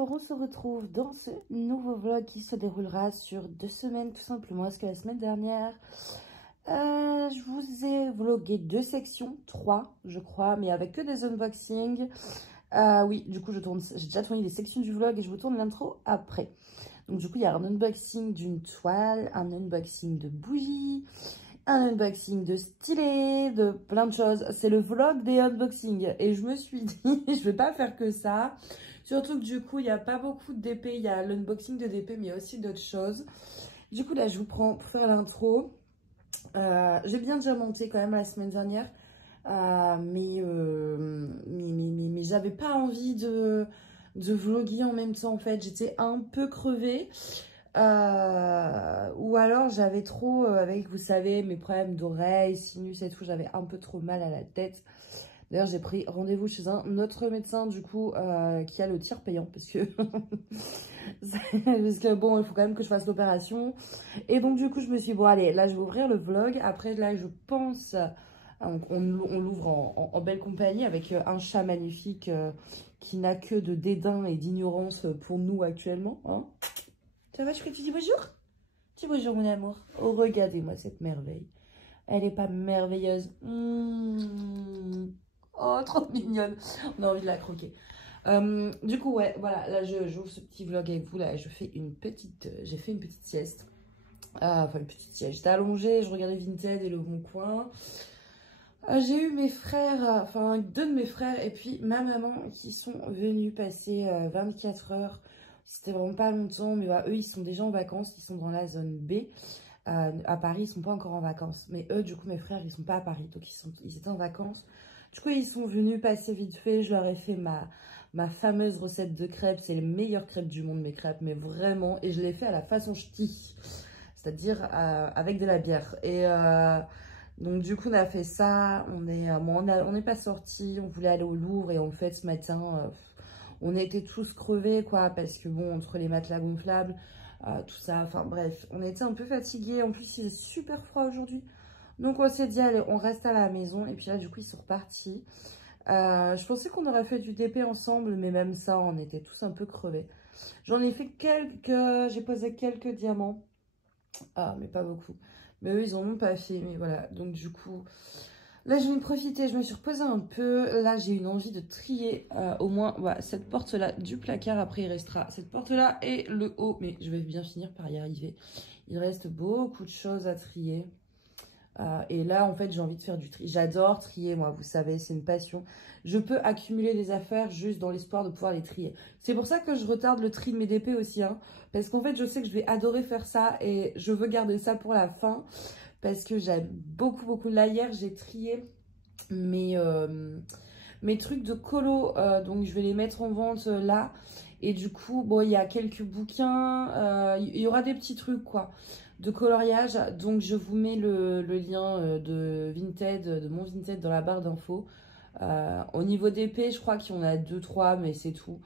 alors on se retrouve dans ce nouveau vlog qui se déroulera sur 2 semaines tout simplement, parce que la semaine dernière, je vous ai vlogué 2 sections, 3 je crois, mais avec que des unboxings. Oui, du coup j'ai déjà tourné les sections du vlog et je vous tourne l'intro après. Donc du coup il y a un unboxing d'une toile, un unboxing de bougies, un unboxing de stylet, de plein de choses. C'est le vlog des unboxings et je me suis dit je vais pas faire que ça. Surtout que du coup il n'y a pas beaucoup de DP, il y a l'unboxing de DP mais il y a aussi d'autres choses. Du coup là je vous prends pour faire l'intro. J'ai bien déjà monté quand même la semaine dernière. Mais j'avais pas envie de vlogger en même temps en fait. J'étais un peu crevée. Ou alors j'avais trop, avec vous savez, mes problèmes d'oreilles, sinus et tout, j'avais un peu trop mal à la tête. D'ailleurs j'ai pris rendez-vous chez un autre médecin du coup qui a le tiers payant parce que parce que bon il faut quand même que je fasse l'opération. Et donc du coup je me suis dit bon allez là je vais ouvrir le vlog. Après là je pense on l'ouvre en belle compagnie avec un chat magnifique qui n'a que de dédain et d'ignorance pour nous actuellement, hein. Ça va, tu dis bonjour? Dis bonjour mon amour. Oh, regardez-moi cette merveille. Elle est pas merveilleuse? Oh, trop mignonne. On a envie de la croquer. Du coup, ouais, voilà, là, j'ouvre ce petit vlog avec vous. Là, j'ai fait une petite sieste. Enfin, une petite sieste. J'étais allongée, je regardais Vinted et Le Bon Coin. J'ai eu mes frères, enfin, 2 de mes frères et puis ma maman qui sont venus passer 24 heures. C'était vraiment pas longtemps, mais eux, ils sont déjà en vacances. Ils sont dans la zone B. À Paris, ils sont pas encore en vacances. Mais eux, du coup, mes frères, ils sont pas à Paris. Donc, ils étaient en vacances. Du coup, ils sont venus passer vite fait. Je leur ai fait ma fameuse recette de crêpes. C'est les meilleures crêpes du monde, mes crêpes. Mais vraiment. Et je l'ai fait à la façon ch'ti. C'est-à-dire avec de la bière. Et donc, du coup, on a fait ça. On n'est pas sortis. On voulait aller au Louvre et on le fait ce matin. On était tous crevés, quoi, parce que bon, entre les matelas gonflables, tout ça, enfin bref, on était un peu fatigués. En plus, il est super froid aujourd'hui. Donc, on s'est dit, allez, on reste à la maison. Et puis là, du coup, ils sont repartis. Je pensais qu'on aurait fait du DP ensemble, mais même ça, on était tous un peu crevés. J'en ai fait j'ai posé quelques diamants. Mais pas beaucoup. Mais eux, ils en ont pas fait, mais voilà. Donc, du coup... Là, je vais en profiter, je me suis reposée un peu. Là, j'ai une envie de trier au moins cette porte-là du placard. Après, il restera cette porte-là et le haut. Mais je vais bien finir par y arriver. Il reste beaucoup de choses à trier. Et là, en fait, j'ai envie de faire du tri. J'adore trier, moi, vous savez, c'est une passion. Je peux accumuler des affaires juste dans l'espoir de pouvoir les trier. C'est pour ça que je retarde le tri de mes DP aussi, hein. Parce qu'en fait, je sais que je vais adorer faire ça et je veux garder ça pour la fin. Parce que j'aime beaucoup, beaucoup. Là, hier, j'ai trié mes trucs de colo. Donc, je vais les mettre en vente là. Et du coup, bon, il y a quelques bouquins. Il y aura des petits trucs, quoi, de coloriage. Donc, je vous mets le lien de Vinted, de mon Vinted dans la barre d'infos. Au niveau d'épée, je crois qu'il y en a 2-3, mais c'est tout.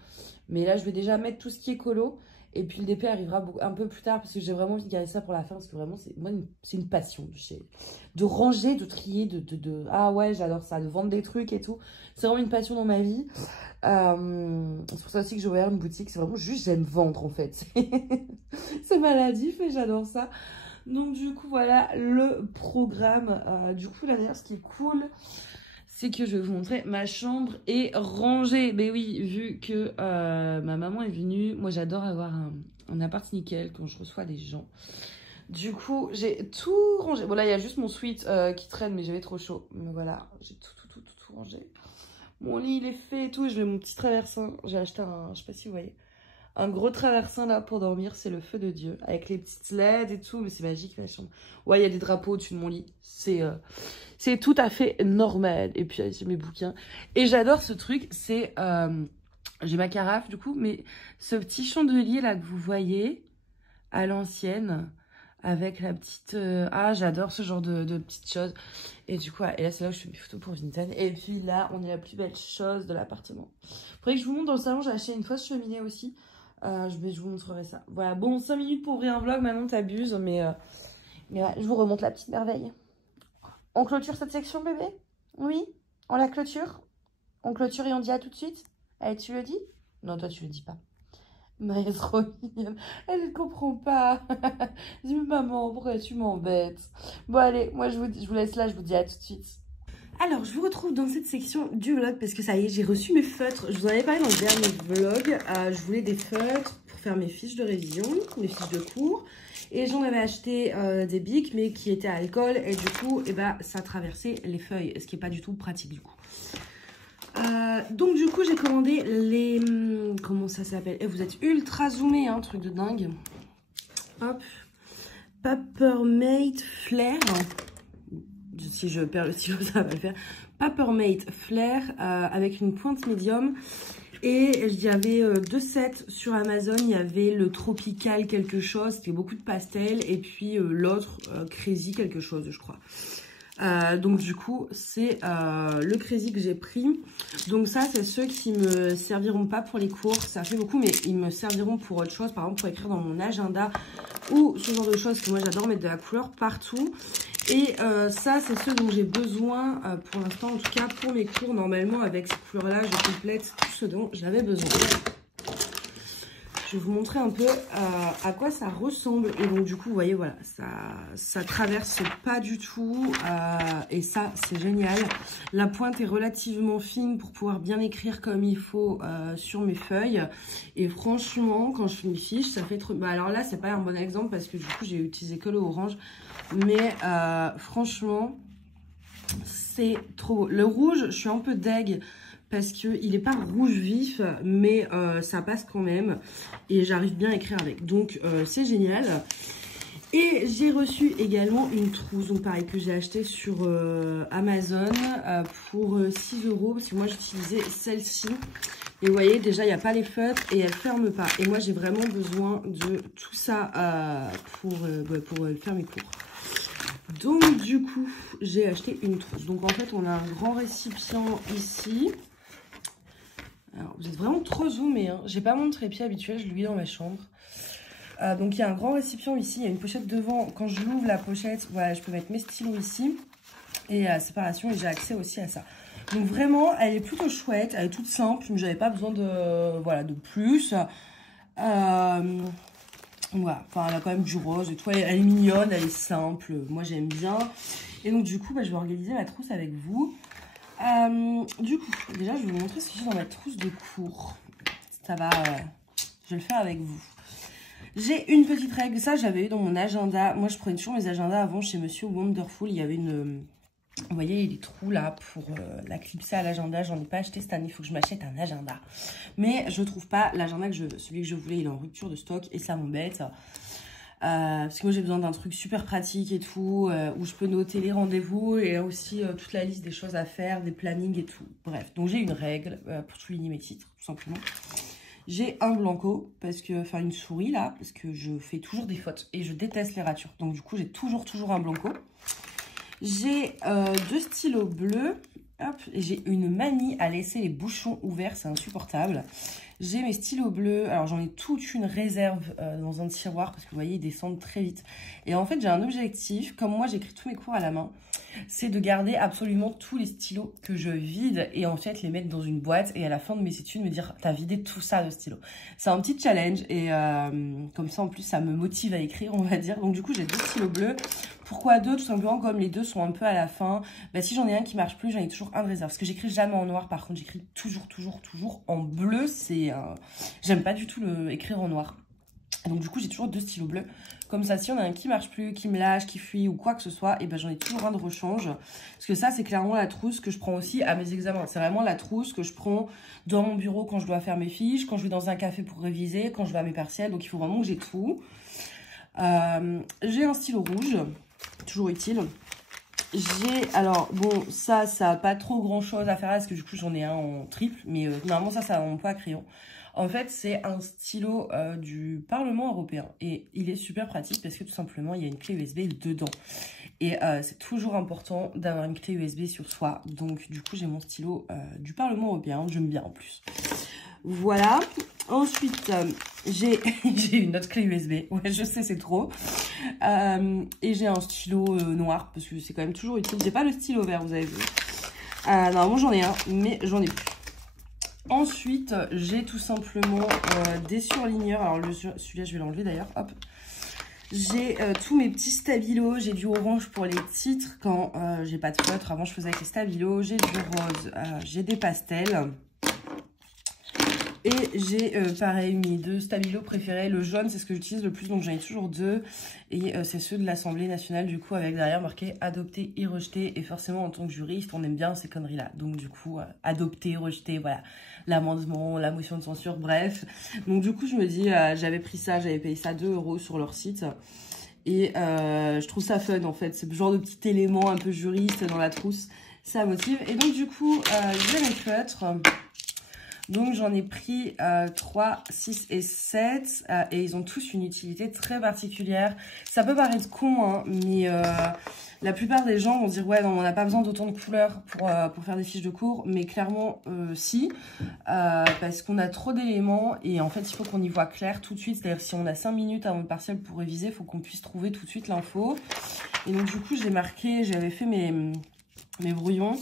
Mais là, je vais déjà mettre tout ce qui est colo. Et puis le DP arrivera un peu plus tard parce que j'ai vraiment envie de garder ça pour la fin. Parce que vraiment, c'est une passion de ranger, de trier, Ah ouais, j'adore ça, de vendre des trucs et tout. C'est vraiment une passion dans ma vie. C'est pour ça aussi que j'ai ouvert une boutique. C'est vraiment juste, j'aime vendre en fait. C'est maladif et j'adore ça. Donc du coup, voilà le programme. Du coup, là d'ailleurs, ce qui est cool... c'est que je vais vous montrer ma chambre est rangée. Mais oui, vu que ma maman est venue, moi j'adore avoir un appart nickel quand je reçois des gens. Du coup, j'ai tout rangé. Bon là, il y a juste mon sweat qui traîne, mais j'avais trop chaud. Mais voilà, j'ai tout rangé. Mon lit, il est fait et tout. Je mets mon petit traversin. J'ai acheté je sais pas si vous voyez, un gros traversin là pour dormir, c'est le feu de Dieu. Avec les petites LED et tout, mais c'est magique la chambre. Ouais, il y a des drapeaux au-dessus de mon lit. C'est tout à fait normal. Et puis j'ai mes bouquins. Et j'adore ce truc, c'est... j'ai ma carafe du coup, mais ce petit chandelier là que vous voyez à l'ancienne, avec la petite... j'adore ce genre de petites choses. Et du coup, et là c'est là où je fais mes photos pour Vinted. Et puis là, on est la plus belle chose de l'appartement. Faudrait que je vous montre dans le salon, j'ai acheté une fausse cheminée aussi. Je vous montrerai ça. Voilà, bon, 5 minutes pour ouvrir un vlog, maintenant t'abuses, mais ouais, je vous remonte la petite merveille. On clôture cette section, bébé? Oui? On clôture et on dit à tout de suite? Allez, tu le dis? Non, toi tu le dis pas. Mais elle est trop mignonne. Elle ne comprend pas. Je dis, maman, pourquoi tu m'embêtes? Bon, allez, moi, je vous laisse là. Je vous dis à tout de suite. Alors, je vous retrouve dans cette section du vlog parce que ça y est, j'ai reçu mes feutres. Je vous en avais parlé dans le dernier vlog. Je voulais des feutres pour faire mes fiches de révision, mes fiches de cours. Et j'en avais acheté des bics, mais qui étaient à alcool. Et du coup, eh ben, ça traversait les feuilles, ce qui n'est pas du tout pratique du coup. Donc du coup, j'ai commandé les... Comment ça s'appelle? Et vous êtes ultra zoomé, hein, truc de dingue. Hop. Papermate Flair. Si je perds le stylo, ça va le faire. Papermate Flair avec une pointe médium. Et il y avait 2 sets sur Amazon. Il y avait le Tropical quelque chose, c'était beaucoup de pastels. Et puis l'autre, Crazy quelque chose, je crois. Donc du coup, c'est le Crazy que j'ai pris. Donc ça, c'est ceux qui me serviront pas pour les cours. Ça fait beaucoup, mais ils me serviront pour autre chose. Par exemple, pour écrire dans mon agenda ou ce genre de choses. Que moi, j'adore mettre de la couleur partout. Et ça, c'est ceux dont j'ai besoin pour l'instant, en tout cas pour mes cours. Normalement, avec ces couleurs-là, je complète tout ce dont j'avais besoin. Je vais vous montrer un peu à quoi ça ressemble. Et donc, du coup, vous voyez, voilà, ça traverse pas du tout. Et ça, c'est génial. La pointe est relativement fine pour pouvoir bien écrire comme il faut sur mes feuilles. Et franchement, quand je fais mes fiches, ça fait trop... Bah, alors là, c'est pas un bon exemple parce que du coup, j'ai utilisé que le orange. Mais franchement, c'est trop beau. Le rouge, je suis un peu deg parce qu'il n'est pas rouge vif, mais ça passe quand même. Et j'arrive bien à écrire avec. Donc, c'est génial. Et j'ai reçu également une trousse, donc pareil, que j'ai acheté sur Amazon pour 6 €. Parce que moi, j'utilisais celle-ci. Et vous voyez, déjà, il n'y a pas les feutres et elle ne ferme pas. Et moi, j'ai vraiment besoin de tout ça pour faire mes cours. Donc, du coup, j'ai acheté une trousse. Donc, en fait, on a un grand récipient ici. Alors, vous êtes vraiment trop zoomé, hein. J'ai pas mon trépied habituel, je l'ai dans ma chambre. Donc, il y a un grand récipient ici. Il y a une pochette devant. Quand je l'ouvre, la pochette, voilà, je peux mettre mes stylos ici. Et à séparation, et j'ai accès aussi à ça. Donc, vraiment, elle est plutôt chouette. Elle est toute simple. Mais j'avais pas besoin de, voilà, de plus. Voilà, enfin, elle a quand même du rose et tout. Elle est mignonne, elle est simple. Moi, j'aime bien. Et donc, du coup, bah, je vais organiser ma trousse avec vous. Du coup, déjà, je vais vous montrer ce que j'ai dans ma trousse de cours. Ça va, je vais le faire avec vous. J'ai une petite règle. Ça, j'avais eu dans mon agenda. Moi, je prenais toujours mes agendas avant chez Monsieur Wonderful. Il y avait une... Vous voyez, il y a des trous là pour la clipser à l'agenda. J'en ai pas acheté cette année. Il faut que je m'achète un agenda. Mais je trouve pas l'agenda celui que je voulais. Il est en rupture de stock et ça m'embête. Parce que moi, j'ai besoin d'un truc super pratique et tout. Où je peux noter les rendez-vous et aussi toute la liste des choses à faire, des plannings et tout. Bref, donc j'ai une règle pour souligner mes titres, tout simplement. J'ai un blanco, parce que, enfin une souris là, parce que je fais toujours des fautes et je déteste les ratures. Donc du coup, j'ai toujours un blanco. J'ai 2 stylos bleus. Hop, et j'ai une manie à laisser les bouchons ouverts, c'est insupportable. J'ai mes stylos bleus, alors j'en ai toute une réserve dans un tiroir parce que vous voyez, ils descendent très vite. Et en fait, j'ai un objectif, comme moi j'écris tous mes cours à la main, c'est de garder absolument tous les stylos que je vide et en fait les mettre dans une boîte et à la fin de mes études me dire t'as vidé tout ça de stylos. C'est un petit challenge et comme ça en plus ça me motive à écrire, on va dire. Donc du coup j'ai 2 stylos bleus. Pourquoi 2? Tout simplement comme les 2 sont un peu à la fin, bah, si j'en ai un qui marche plus, j'en ai toujours un de réserve. Parce que j'écris jamais en noir, par contre j'écris toujours en bleu. C'est j'aime pas du tout écrire en noir. Donc du coup j'ai toujours 2 stylos bleus. Comme ça, si on a un qui marche plus, qui me lâche, qui fuit ou quoi que ce soit, et ben j'en ai toujours un de rechange. Parce que ça, c'est clairement la trousse que je prends aussi à mes examens. C'est vraiment la trousse que je prends dans mon bureau quand je dois faire mes fiches, quand je vais dans un café pour réviser, quand je vais à mes partiels. Donc il faut vraiment que j'ai tout. J'ai un stylo rouge, toujours utile. J'ai, alors bon, ça n'a pas trop grand chose à faire là, parce que du coup j'en ai un en triple. Mais normalement ça va mon poids à crayon. En fait, c'est un stylo du Parlement européen et il est super pratique parce que tout simplement, il y a une clé USB dedans. Et c'est toujours important d'avoir une clé USB sur soi. Donc, du coup, j'ai mon stylo du Parlement européen. J'aime bien en plus. Voilà. Ensuite, j'ai une autre clé USB. Ouais, je sais, c'est trop. Et j'ai un stylo noir parce que c'est quand même toujours utile. J'ai pas le stylo vert, vous avez vu. Normalement, j'en ai un, mais j'en ai plus. Ensuite, j'ai tout simplement des surligneurs. Alors, celui-là, je vais l'enlever d'ailleurs. Hop. J'ai tous mes petits stabilos. J'ai du orange pour les titres quand j'ai pas de feutre. Avant, je faisais avec les stabilos. J'ai du rose. J'ai des pastels. Et j'ai pareil mes 2 stabilos préférés. Le jaune, c'est ce que j'utilise le plus, donc j'en ai toujours 2. Et c'est ceux de l'Assemblée nationale, du coup, avec derrière marqué adopter et rejeter. Et forcément, en tant que juriste, on aime bien ces conneries-là. Donc du coup, adopter, rejeter, voilà. L'amendement, la motion de censure, bref. Donc du coup, je me dis, j'avais pris ça, j'avais payé ça 2 € sur leur site. Et je trouve ça fun, en fait. C'est le genre de petit élément un peu juriste dans la trousse. Ça motive. Et donc du coup, j'ai mes feutres. Donc, j'en ai pris 3, 6 et 7 et ils ont tous une utilité très particulière. Ça peut paraître con, hein, mais la plupart des gens vont dire « Ouais, non, on n'a pas besoin d'autant de couleurs pour faire des fiches de cours. » Mais clairement, si, parce qu'on a trop d'éléments et en fait, il faut qu'on y voit clair tout de suite. C'est-à-dire si on a 5 minutes avant le partiel pour réviser, il faut qu'on puisse trouver tout de suite l'info. Et donc, du coup, j'ai marqué, j'avais fait mes brouillons.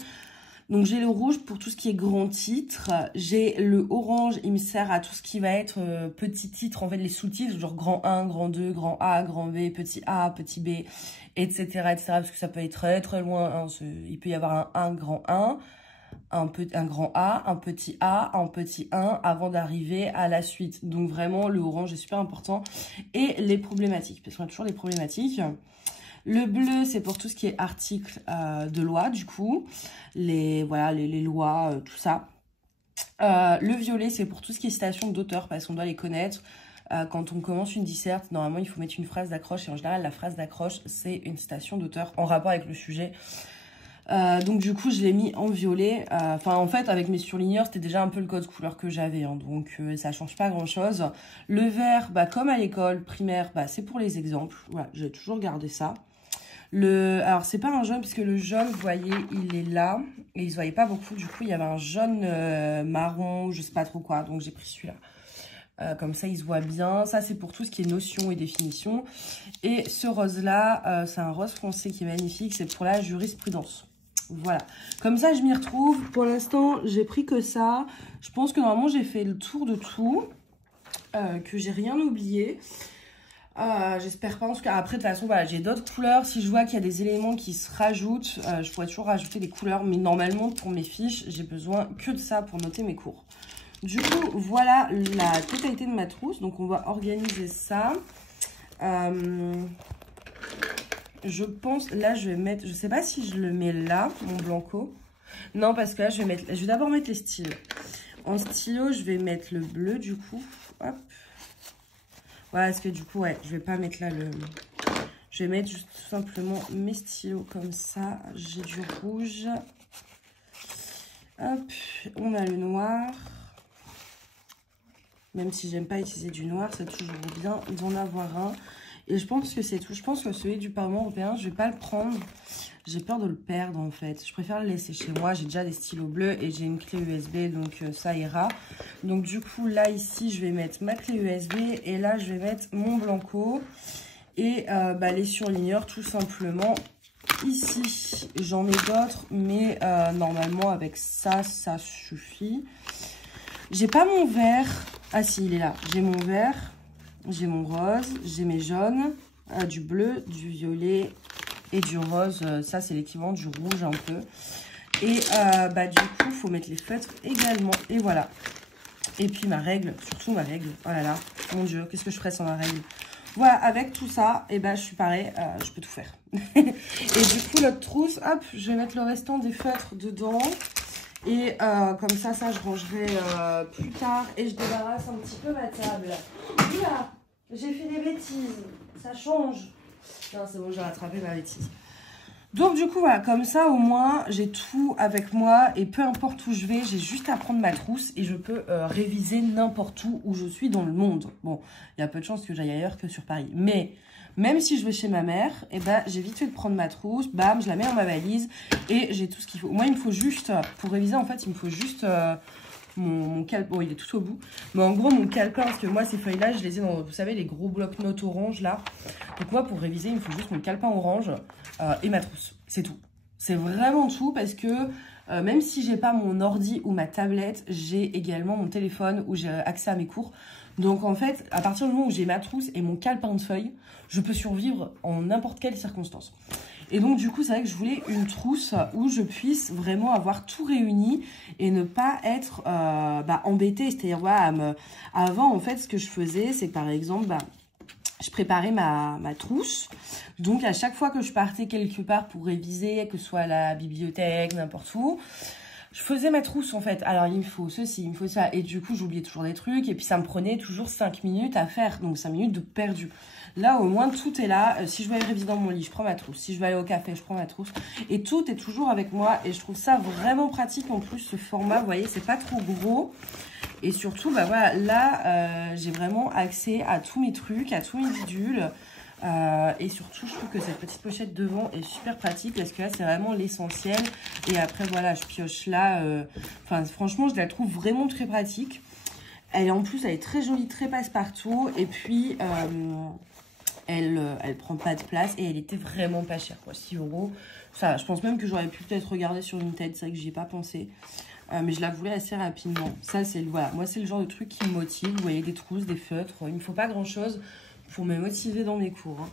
Donc, j'ai le rouge pour tout ce qui est grand titre. J'ai le orange, il me sert à tout ce qui va être petit titre, en fait, les sous-titres, genre grand 1, grand 2, grand A, grand B, petit A, petit B, etc., etc. Parce que ça peut être très, très loin. Hein, il peut y avoir un grand 1, un grand A, un petit 1 avant d'arriver à la suite. Donc, vraiment, le orange est super important. Et les problématiques, parce qu'on a toujours des problématiques. Le bleu, c'est pour tout ce qui est article de loi, du coup. Les lois, tout ça. Le violet, c'est pour tout ce qui est citation d'auteur, parce qu'on doit les connaître. Quand on commence une disserte, normalement, il faut mettre une phrase d'accroche. Et en général, la phrase d'accroche, c'est une citation d'auteur en rapport avec le sujet. Donc, du coup, je l'ai mis en violet. Enfin, en fait, avec mes surligneurs, c'était déjà un peu le code couleur que j'avais. Hein, donc, ça change pas grand-chose. Le vert, comme à l'école primaire, c'est pour les exemples. Voilà, j'ai toujours gardé ça. Alors, c'est pas un jaune, parce que le jaune, vous voyez, il est là. Et il se voyait pas beaucoup. Du coup, il y avait un jaune marron, je sais pas trop quoi. Donc, j'ai pris celui-là. Comme ça, il se voit bien. Ça, c'est pour tout ce qui est notion et définition. Et ce rose-là, c'est un rose foncé qui est magnifique. C'est pour la jurisprudence. Voilà. Comme ça, je m'y retrouve. Pour l'instant, j'ai pris que ça. Je pense que normalement, j'ai fait le tour de tout. Que j'ai rien oublié. J'espère pas, en tout cas. Après, de toute façon, voilà, j'ai d'autres couleurs. Si je vois qu'il y a des éléments qui se rajoutent, je pourrais toujours rajouter des couleurs. Mais normalement, pour mes fiches, j'ai besoin que de ça pour noter mes cours. Du coup, voilà la totalité de ma trousse. Donc, on va organiser ça. Je pense, là, je vais mettre... Je sais pas si je le mets là, mon blanco. Non, parce que là, je vais d'abord mettre les stylos. En stylo, je vais mettre le bleu, du coup. Hop. Voilà, parce que du coup, ouais, je vais pas mettre là le... Je vais mettre juste tout simplement mes stylos comme ça. J'ai du rouge. Hop, on a le noir. Même si j'aime pas utiliser du noir, c'est toujours bien d'en avoir un. Et je pense que c'est tout. Je pense que celui du Parlement européen, je vais pas le prendre. J'ai peur de le perdre, en fait. Je préfère le laisser chez moi. J'ai déjà des stylos bleus et j'ai une clé USB, donc ça ira. Donc, du coup, là, ici, je vais mettre ma clé USB. Et là, je vais mettre mon blanco. Et les surligneurs, tout simplement. Ici, j'en ai d'autres, mais normalement, avec ça, ça suffit. J'ai pas mon vert. Ah, si, il est là. J'ai mon vert. J'ai mon rose, j'ai mes jaunes, du bleu, du violet et du rose. Ça, c'est l'équivalent du rouge un peu. Et du coup, il faut mettre les feutres également. Et voilà. Et puis ma règle, surtout ma règle. Oh là là, mon Dieu, qu'est-ce que je ferais sans ma règle? Voilà, avec tout ça, je suis pareil, je peux tout faire. Et du coup, notre trousse, hop, je vais mettre le restant des feutres dedans. Et comme ça, je rangerai plus tard. Et je débarrasse un petit peu ma table. Oula, j'ai fait des bêtises. Ça change. Non, c'est bon, j'ai rattrapé ma bêtise. Donc, du coup, voilà, comme ça, au moins, j'ai tout avec moi. Et peu importe où je vais, j'ai juste à prendre ma trousse. Et je peux réviser n'importe où je suis dans le monde. Bon, il y a peu de chances que j'aille ailleurs que sur Paris. Mais... même si je vais chez ma mère, j'ai vite fait de prendre ma trousse, bam, je la mets dans ma valise et j'ai tout ce qu'il faut. Moi, il me faut juste, pour réviser, en fait, il me faut juste mon calepin. Bon, il est tout au bout. Mais en gros, mon calepin, parce que moi, ces feuilles-là, je les ai dans, vous savez, les gros blocs-notes orange, là. Donc moi, pour réviser, il me faut juste mon calepin orange et ma trousse. C'est tout. C'est vraiment tout parce que même si j'ai pas mon ordi ou ma tablette, j'ai également mon téléphone où j'ai accès à mes cours. Donc en fait, à partir du moment où j'ai ma trousse et mon calepin de feuilles, je peux survivre en n'importe quelle circonstance. Et donc du coup, c'est vrai que je voulais une trousse où je puisse vraiment avoir tout réuni et ne pas être embêtée. C'est-à-dire, voilà, avant, en fait, ce que je faisais, c'est que par exemple, je préparais ma trousse. Donc à chaque fois que je partais quelque part pour réviser, que ce soit à la bibliothèque, n'importe où, je faisais ma trousse en fait. Alors il me faut ceci, il me faut ça. Et du coup j'oubliais toujours des trucs. Et puis ça me prenait toujours 5 minutes à faire. Donc 5 minutes de perdu. Là au moins tout est là. Si je vais aller réviser dans mon lit, je prends ma trousse. Si je vais aller au café, je prends ma trousse. Et tout est toujours avec moi. Et je trouve ça vraiment pratique en plus ce format. Vous voyez, c'est pas trop gros. Et surtout, bah voilà, là j'ai vraiment accès à tous mes trucs, à tous mes bidules. Et surtout, je trouve que cette petite pochette devant est super pratique parce que là, c'est vraiment l'essentiel. Et après, voilà, je pioche là. Enfin, franchement, je la trouve vraiment très pratique. En plus, elle est très jolie, très passe-partout. Et puis, elle prend pas de place et elle était vraiment pas chère, quoi. 6 €. Ça, je pense même que j'aurais pu peut-être regarder sur Vinted. C'est vrai que j'y ai pas pensé. Mais je la voulais assez rapidement. Ça, c'est voilà, moi, c'est le genre de truc qui me motive. Vous voyez, des trousses, des feutres. Il me faut pas grand-chose pour me motiver dans mes cours.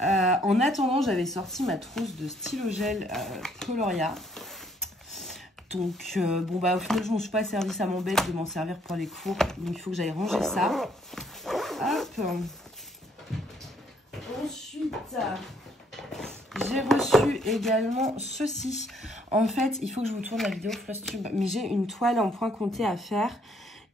En attendant, j'avais sorti ma trousse de stylo gel Coloria. Donc, bon, bah, au final, je m'en suis pas servi. Ça m'embête de m'en servir pour les cours. Donc, il faut que j'aille ranger ça. Hop. Ensuite, j'ai reçu également ceci. En fait, il faut que je vous tourne la vidéo Flosstube. Mais j'ai une toile en point compté à faire.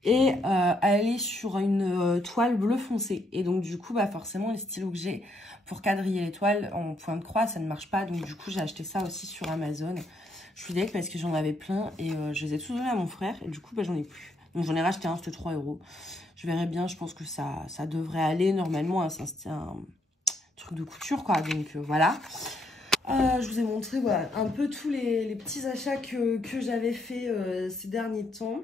Et elle est sur une toile bleu foncé. Et donc du coup, bah forcément, les stylos que j'ai pour quadriller les toiles en point de croix, ça ne marche pas. Donc du coup, j'ai acheté ça aussi sur Amazon. Je suis deg parce que j'en avais plein et je les ai tous donnés à mon frère. Et du coup, bah j'en ai plus. Donc j'en ai racheté un, c'était 3 €. Je verrai bien, je pense que ça devrait aller normalement. Hein, c'est un truc de couture, quoi. Donc voilà. Je vous ai montré voilà, un peu tous les petits achats que j'avais fait ces derniers temps.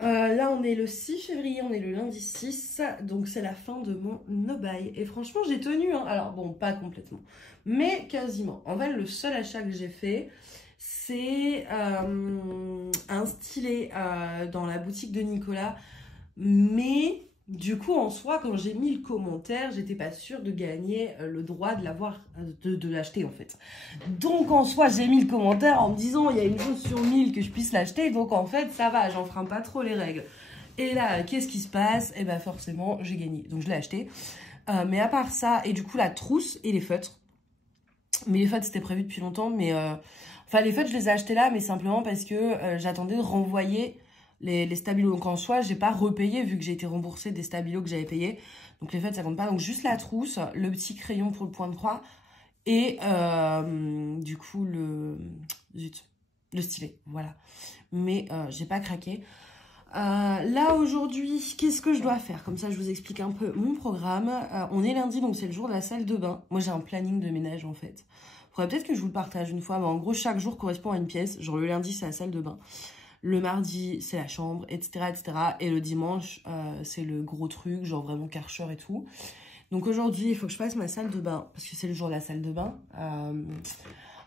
Là, on est le 6 février, on est le lundi 6, donc c'est la fin de mon no-buy. Et franchement, j'ai tenu, hein. Alors bon, pas complètement, mais quasiment. En fait, le seul achat que j'ai fait, c'est un stylet dans la boutique de Nicolas. Mais du coup, en soi, quand j'ai mis le commentaire, j'étais pas sûre de gagner le droit de l'avoir, de l'acheter en fait. Donc en soi, j'ai mis le commentaire en me disant il y a une chance sur 1000 que je puisse l'acheter. Donc en fait, ça va, j'enfreins pas trop les règles. Et là, qu'est-ce qui se passe? Et ben forcément, j'ai gagné. Donc je l'ai acheté. Mais à part ça, et du coup la trousse et les feutres. Mais les feutres, c'était prévu depuis longtemps. Mais enfin, les feutres, je les ai achetés là, mais simplement parce que j'attendais de renvoyer les stabilos. Donc en soi, j'ai pas repayé vu que j'ai été remboursée des stabilos que j'avais payés. Donc les feutres, ça compte pas. Donc juste la trousse, le petit crayon pour le point de croix et du coup le stylet. Voilà. Mais j'ai pas craqué. Là aujourd'hui, qu'est-ce que je dois faire? Comme ça, je vous explique un peu mon programme. On est lundi, donc c'est le jour de la salle de bain. Moi, j'ai un planning de ménage en fait. Faudrait peut-être que je vous le partage une fois. Mais en gros, chaque jour correspond à une pièce. Genre le lundi, c'est la salle de bain. Le mardi, c'est la chambre, etc., etc. Et le dimanche, c'est le gros truc, genre vraiment Karcher et tout. Donc aujourd'hui, il faut que je fasse ma salle de bain, parce que c'est le jour de la salle de bain.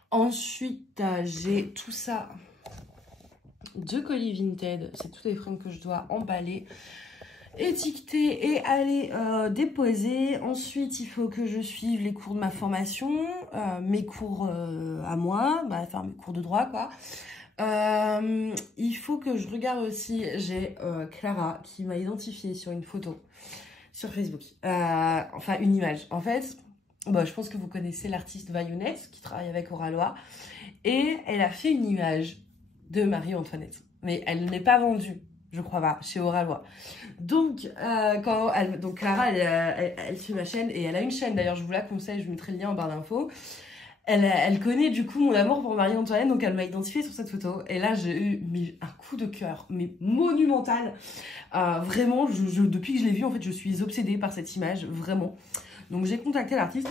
Ensuite, j'ai tout ça de colis Vinted. C'est toutes les fringues que je dois emballer, étiqueter et aller déposer. Ensuite, il faut que je suive les cours de ma formation, mes cours à moi, faire mes cours de droit, quoi. Il faut que je regarde aussi, j'ai Clara qui m'a identifiée sur une photo sur Facebook, enfin une image. En fait, bon, je pense que vous connaissez l'artiste Vayounette qui travaille avec Oralois et elle a fait une image de Marie-Antoinette, mais elle n'est pas vendue, je crois pas, chez Oralois. Donc, donc Clara, elle suit ma chaîne et elle a une chaîne d'ailleurs, je vous la conseille, je vous mettrai le lien en barre d'infos. Elle connaît du coup mon amour pour Marie-Antoinette, donc elle m'a identifiée sur cette photo. Et là, j'ai eu un coup de cœur, mais monumental. Vraiment, depuis que je l'ai vue, en fait, je suis obsédée par cette image, vraiment. Donc j'ai contacté l'artiste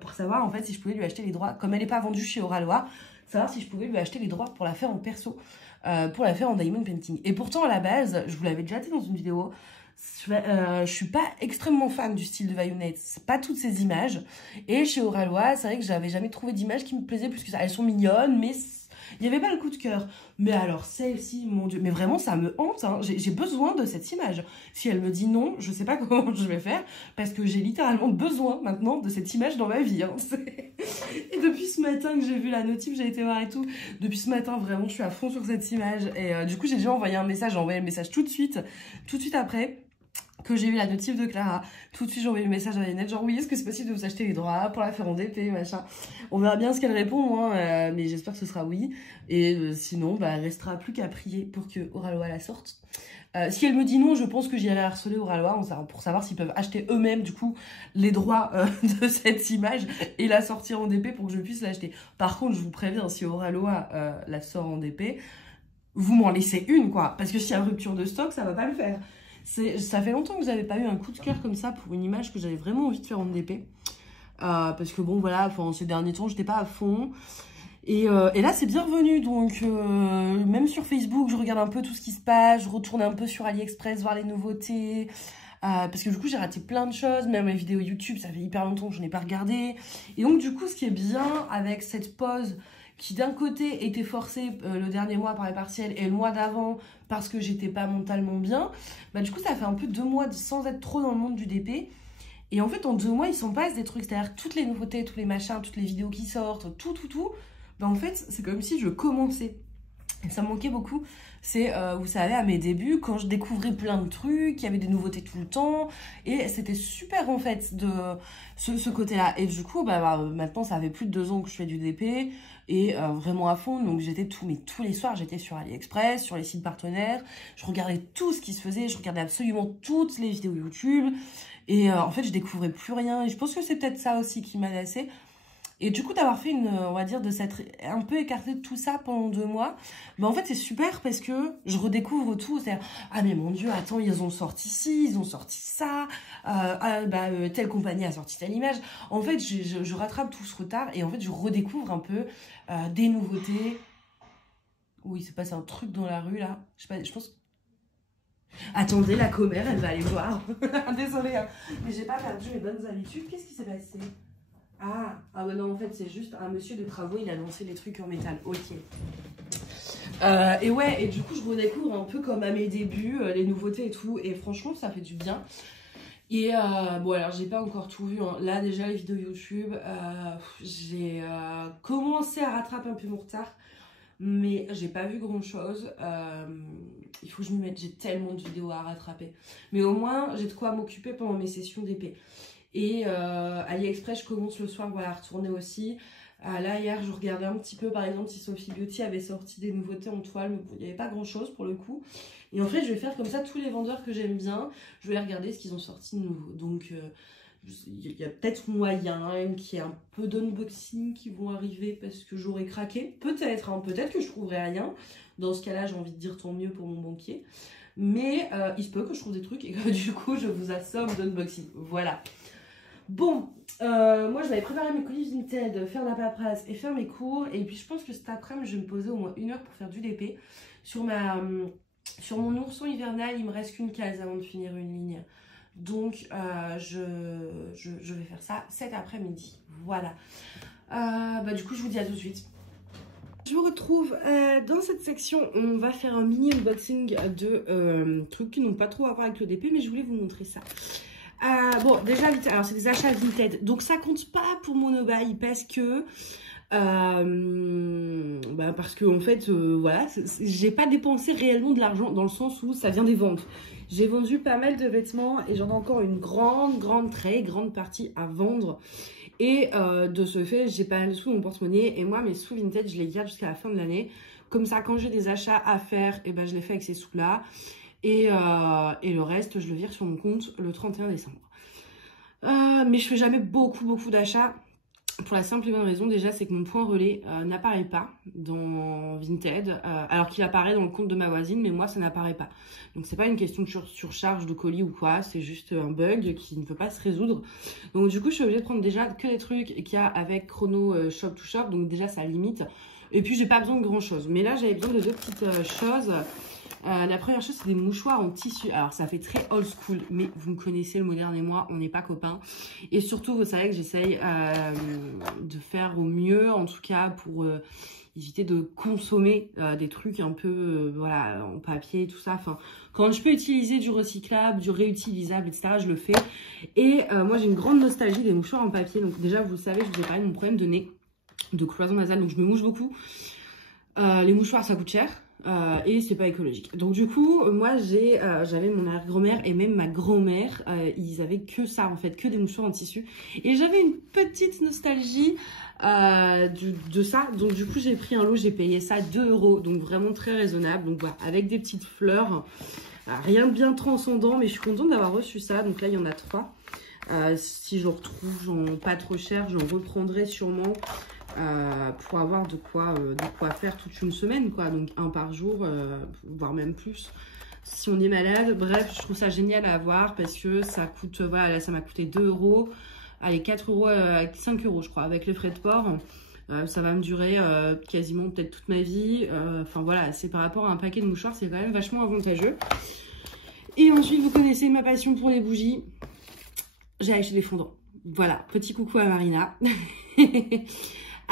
pour savoir en fait si je pouvais lui acheter les droits, comme elle n'est pas vendue chez Oralois, savoir si je pouvais lui acheter les droits pour la faire en perso, pour la faire en diamond painting. Et pourtant, à la base, je vous l'avais déjà dit dans une vidéo, Je suis pas extrêmement fan du style de Violet, c'est pas toutes ces images. Et chez Oralois, c'est vrai que j'avais jamais trouvé d'image qui me plaisait plus que ça. Elles sont mignonnes, mais il n'y avait pas le coup de cœur. Mais alors celle-ci, mon Dieu, mais vraiment ça me hante, hein. J'ai besoin de cette image. Si elle me dit non, je sais pas comment je vais faire, parce que j'ai littéralement besoin maintenant de cette image dans ma vie, hein. Et depuis ce matin que j'ai vu la notif, j'ai été voir et tout, depuis ce matin vraiment je suis à fond sur cette image. Et du coup j'ai déjà envoyé un message, j'ai envoyé le message tout de suite après que j'ai eu la notif de Clara. Tout de suite, j'ai envoyé le message à Lynette, genre oui, est-ce que c'est possible de vous acheter les droits pour la faire en DP, machin. On verra bien ce qu'elle répond, hein, mais j'espère que ce sera oui. Et sinon, bah, elle restera plus qu'à prier pour que Oralois la sorte. Si elle me dit non, je pense que j'irai harceler Oralois pour savoir s'ils peuvent acheter eux-mêmes, du coup, les droits de cette image et la sortir en DP pour que je puisse l'acheter. Par contre, je vous préviens, si Oralois la sort en DP, vous m'en laissez une, quoi. Parce que s'il y a rupture de stock, ça va pas le faire. Ça fait longtemps que vous n'avez pas eu un coup de cœur comme ça pour une image que j'avais vraiment envie de faire en DP. Parce que bon, voilà, ces derniers temps, j'étais pas à fond. Et là, c'est bien revenu. Donc, même sur Facebook, je regarde un peu tout ce qui se passe. Je retourne un peu sur AliExpress, voir les nouveautés. Parce que du coup, j'ai raté plein de choses. Même mes vidéos YouTube, ça fait hyper longtemps que je n'ai pas regardé. Et donc, du coup, ce qui est bien avec cette pause qui d'un côté était forcée le dernier mois par les partiels et le mois d'avant parce que j'étais pas mentalement bien, bah du coup ça fait un peu 2 mois sans être trop dans le monde du DP. Et en fait en 2 mois il s'en passe des trucs, c'est-à-dire toutes les nouveautés, tous les machins, toutes les vidéos qui sortent, tout, bah en fait c'est comme si je commençais. Et ça me manquait beaucoup. C'est, vous savez, à mes débuts, quand je découvrais plein de trucs, il y avait des nouveautés tout le temps. Et c'était super, en fait, de ce côté-là. Et du coup, maintenant, ça fait plus de 2 ans que je fais du DP. Et vraiment à fond. Donc, j'étais tous les soirs, j'étais sur AliExpress, sur les sites partenaires. Je regardais tout ce qui se faisait. Je regardais absolument toutes les vidéos YouTube. Et en fait, je découvrais plus rien. Et je pense que c'est peut-être ça aussi qui m'a lassée. Et du coup, d'avoir fait on va dire, de s'être un peu écarté de tout ça pendant 2 mois, bah en fait, c'est super parce que je redécouvre tout. C'est-à-dire, ah mais mon Dieu, attends, ils ont sorti ci, ils ont sorti ça, telle compagnie a sorti telle image. En fait, je rattrape tout ce retard et en fait, je redécouvre un peu des nouveautés. Oui, il se passe un truc dans la rue, là. Je sais pas, je pense... Attendez, la commère, elle va aller voir. Désolée, hein, mais j'ai pas perdu mes bonnes habitudes. Qu'est-ce qui s'est passé ? Ah ouais, non, en fait, c'est juste un monsieur de travaux, il a lancé les trucs en métal. Ok. Et ouais, et du coup, je redécouvre un peu comme à mes débuts, les nouveautés et tout. Et franchement, ça fait du bien. Et bon, alors, j'ai pas encore tout vu, hein. Là, déjà, les vidéos YouTube, j'ai commencé à rattraper un peu mon retard. Mais j'ai pas vu grand chose. Il faut que je m'y mette, j'ai tellement de vidéos à rattraper. Mais au moins, j'ai de quoi m'occuper pendant mes sessions d'épée. Et AliExpress, je commence le soir, voilà, à retourner aussi. Là, hier, je regardais un petit peu, par exemple, si Sophie Beauty avait sorti des nouveautés en toile, mais bon, il n'y avait pas grand-chose pour le coup. Et en fait, je vais faire comme ça tous les vendeurs que j'aime bien. Je vais regarder ce qu'ils ont sorti de nouveau. Donc, il y a peut-être moyen qu'il y ait un peu d'unboxing qui vont arriver parce que j'aurai craqué. Peut-être, hein, peut-être que je trouverai rien. Dans ce cas-là, j'ai envie de dire tant mieux pour mon banquier. Mais il se peut que je trouve des trucs et que du coup, je vous assomme d'unboxing. Voilà. Bon, moi je vais préparer mes colis Vinted, faire la paperasse et faire mes cours. Et puis je pense que cet après-midi, je vais me poser au moins 1 heure pour faire du DP. Sur mon ourson hivernal, il me reste qu'une case avant de finir une ligne. Donc je vais faire ça cet après-midi. Voilà. Du coup, je vous dis à tout de suite. Je vous retrouve dans cette section. On va faire un mini unboxing de trucs qui n'ont pas trop à voir avec le DP, mais je voulais vous montrer ça. Bon, déjà, alors c'est des achats Vinted, donc ça compte pas pour mon no-buy parce que en fait, voilà, j'ai pas dépensé réellement de l'argent dans le sens où ça vient des ventes. J'ai vendu pas mal de vêtements et j'en ai encore une très grande partie à vendre. Et de ce fait, j'ai pas mal de sous dans mon porte-monnaie et moi, mes sous Vinted, je les garde jusqu'à la fin de l'année. Comme ça, quand j'ai des achats à faire, et je les fais avec ces sous-là. Et le reste, je le vire sur mon compte le 31 décembre. Mais je fais jamais beaucoup d'achats. Pour la simple et bonne raison, déjà, c'est que mon point relais n'apparaît pas dans Vinted. Alors qu'il apparaît dans le compte de ma voisine, mais moi, ça n'apparaît pas. Donc, c'est pas une question de surcharge de colis ou quoi. C'est juste un bug qui ne peut pas se résoudre. Donc, du coup, je suis obligée de prendre déjà que des trucs qu'il y a avec Chrono Shop to Shop. Donc, déjà, ça limite. Et puis, j'ai pas besoin de grand chose. Mais là, j'avais besoin de 2 petites choses. La première chose, c'est des mouchoirs en tissu. Alors, ça fait très old school, mais vous me connaissez, le moderne et moi, on n'est pas copains. Et surtout, vous savez que j'essaye de faire au mieux, en tout cas, pour éviter de consommer des trucs un peu, voilà, en papier, tout ça. Enfin, quand je peux utiliser du recyclable, du réutilisable, etc., je le fais. Et moi, j'ai une grande nostalgie des mouchoirs en papier. Donc, déjà, vous le savez, je vous ai parlé de mon problème de nez, de cloison nasale, donc je me mouche beaucoup. Les mouchoirs, ça coûte cher. Et c'est pas écologique. Donc du coup, moi j'avais mon arrière-grand-mère et même ma grand-mère, ils avaient que ça en fait, que des mouchoirs en tissu. Et j'avais une petite nostalgie de ça. Donc du coup, j'ai pris un lot, j'ai payé ça 2 €, donc vraiment très raisonnable. Donc voilà, avec des petites fleurs, rien de bien transcendant, mais je suis contente d'avoir reçu ça. Donc là, il y en a 3. Si je retrouve pas trop cher, j'en reprendrai sûrement. Pour avoir de quoi faire toute une semaine, quoi. Donc 1 par jour, voire même plus si on est malade. Bref, je trouve ça génial à avoir parce que ça coûte, voilà, là ça m'a coûté 2 €, allez 4 €, 5 € je crois avec les frais de port. Ça va me durer quasiment peut-être toute ma vie. Enfin voilà, c'est par rapport à un paquet de mouchoirs, c'est quand même vachement avantageux. Et ensuite, vous connaissez ma passion pour les bougies. J'ai acheté des fondants. Voilà, petit coucou à Marina.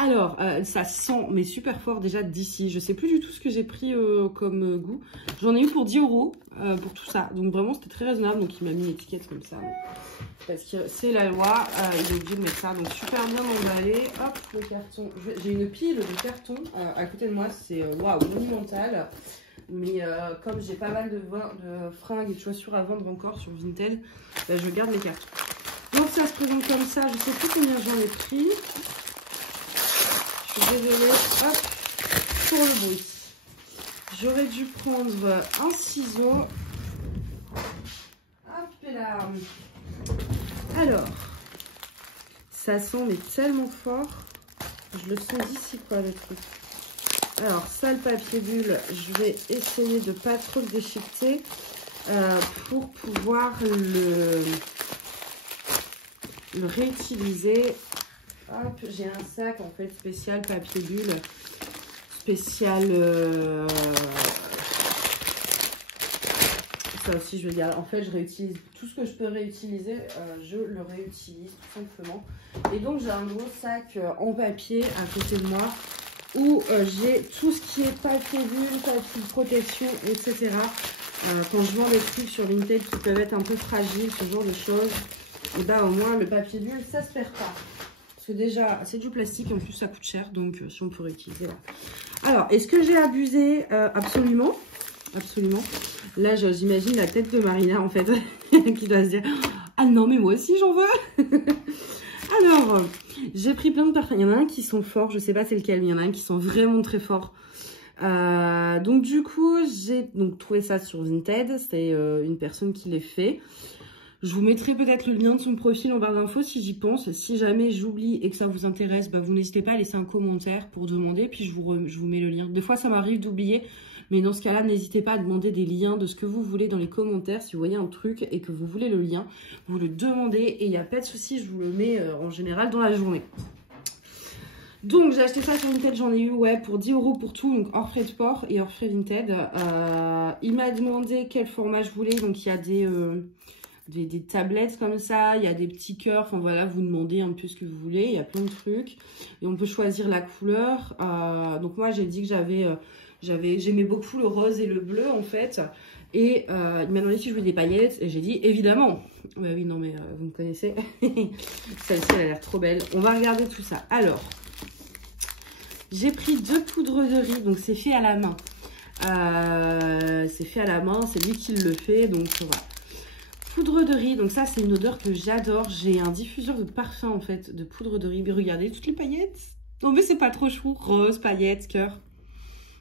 Alors, ça sent mais super fort déjà d'ici. Je sais plus du tout ce que j'ai pris comme goût. J'en ai eu pour 10 € pour tout ça. Donc vraiment, c'était très raisonnable. Donc il m'a mis une étiquette comme ça. Parce que c'est la loi. Il est obligé de mettre ça. Donc super bien emballé. Hop, le carton. J'ai une pile de cartons à côté de moi. C'est waouh, monumental. Mais comme j'ai pas mal de fringues et de chaussures à vendre encore sur Vinted, je garde les cartons. Donc ça se présente comme ça. Je sais plus combien j'en ai pris. Désolée, hop, pour le bruit. J'aurais dû prendre un ciseau. Hop là. Alors, ça sent mais tellement fort. Je le sens d'ici quoi le truc. Alors ça, le papier bulle, je vais essayer de pas trop le déchiqueter pour pouvoir le réutiliser. Hop, j'ai un sac en fait spécial papier bulle, spécial. Ça aussi, je veux dire, en fait, je réutilise tout ce que je peux réutiliser, je le réutilise tout simplement. Et donc, j'ai un gros sac en papier à côté de moi où j'ai tout ce qui est papier bulle, papier de protection, etc. Quand je vends des trucs sur Vinted qui peuvent être un peu fragiles, ce genre de choses, et bah au moins le papier bulle, ça se perd pas. Déjà, c'est du plastique et en plus ça coûte cher, donc si on peut réutiliser là. Alors, est-ce que j'ai abusé? Absolument, absolument. Là, j'imagine la tête de Marina en fait, qui doit se dire ah non, mais moi aussi j'en veux. Alors, j'ai pris plein de parfums. Il y en a un qui sont forts, je sais pas c'est lequel, mais il y en a un qui sont vraiment très forts. Donc du coup, j'ai trouvé ça sur Vinted. C'était une personne qui l'a fait. Je vous mettrai peut-être le lien de son profil en barre d'infos si j'y pense. Si jamais j'oublie et que ça vous intéresse, bah vous n'hésitez pas à laisser un commentaire pour demander. Puis je vous mets le lien. Des fois, ça m'arrive d'oublier. Mais dans ce cas-là, n'hésitez pas à demander des liens de ce que vous voulez dans les commentaires. Si vous voyez un truc et que vous voulez le lien, vous le demandez. Et il n'y a pas de souci, je vous le mets en général dans la journée. Donc, j'ai acheté ça sur Vinted. J'en ai eu pour 10 € pour tout. Donc, hors frais de port et hors frais Vinted. Il m'a demandé quel format je voulais. Donc, il y a des tablettes comme ça, il y a des petits cœurs, enfin voilà, vous demandez un peu ce que vous voulez, il y a plein de trucs. Et on peut choisir la couleur. Donc moi j'ai dit que j'aimais beaucoup le rose et le bleu en fait. Et il m'a demandé si je voulais des paillettes et j'ai dit évidemment. Bah oui, non mais vous me connaissez. Celle-ci elle a l'air trop belle. On va regarder tout ça. Alors, j'ai pris 2 poudres de riz, donc c'est fait à la main. C'est fait à la main, c'est lui qui le fait, donc voilà. Poudre de riz, donc ça c'est une odeur que j'adore. J'ai un diffuseur de parfum en fait de poudre de riz. Mais regardez toutes les paillettes. Non mais c'est pas trop chou. Rose, paillettes, cœur.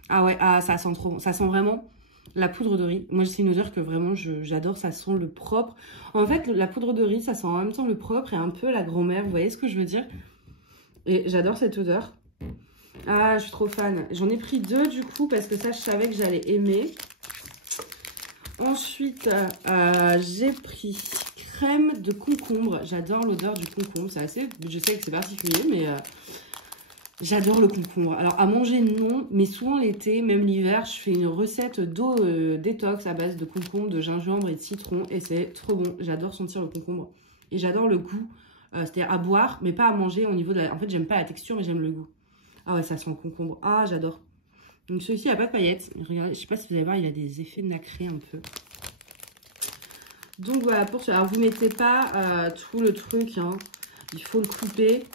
Ah ouais, ah ça sent trop bon. Ça sent vraiment la poudre de riz. Moi c'est une odeur que vraiment j'adore. Ça sent le propre. En fait la poudre de riz ça sent en même temps le propre et un peu la grand-mère. Vous voyez ce que je veux dire? Et j'adore cette odeur. Ah je suis trop fan. J'en ai pris 2 du coup parce que ça je savais que j'allais aimer. Ensuite, j'ai pris crème de concombre. J'adore l'odeur du concombre. C'est assez, je sais que c'est particulier, mais J'adore le concombre. Alors, à manger, non, mais souvent l'été, même l'hiver, je fais une recette d'eau détox à base de concombre, de gingembre et de citron. Et c'est trop bon. J'adore sentir le concombre. Et j'adore le goût. C'est-à-dire à boire, mais pas à manger au niveau de la... En fait, j'aime pas la texture, mais j'aime le goût. Ah ouais, ça sent le concombre. Ah, j'adore. Donc, celui-ci, il n'y a pas de paillettes. Regardez, je sais pas si vous allez voir, il a des effets nacrés un peu. Donc, voilà, pour ça. Alors, vous mettez pas tout le truc, hein. Il faut le couper.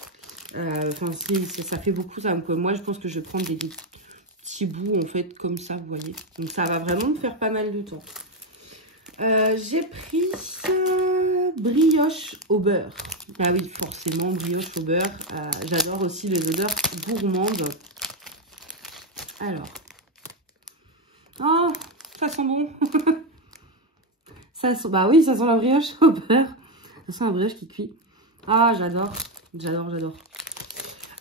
Enfin, ça fait beaucoup ça. Donc, moi, je pense que je vais prendre des petits bouts, en fait, comme ça, vous voyez. Donc, ça va vraiment me faire pas mal de temps. J'ai pris brioche au beurre. Ah oui, forcément, brioche au beurre. J'adore aussi les odeurs gourmandes. Alors. Oh, ça sent bon. Ça sent, bah oui, ça sent la brioche au beurre. Ça sent la brioche qui cuit. Ah, j'adore. J'adore, j'adore.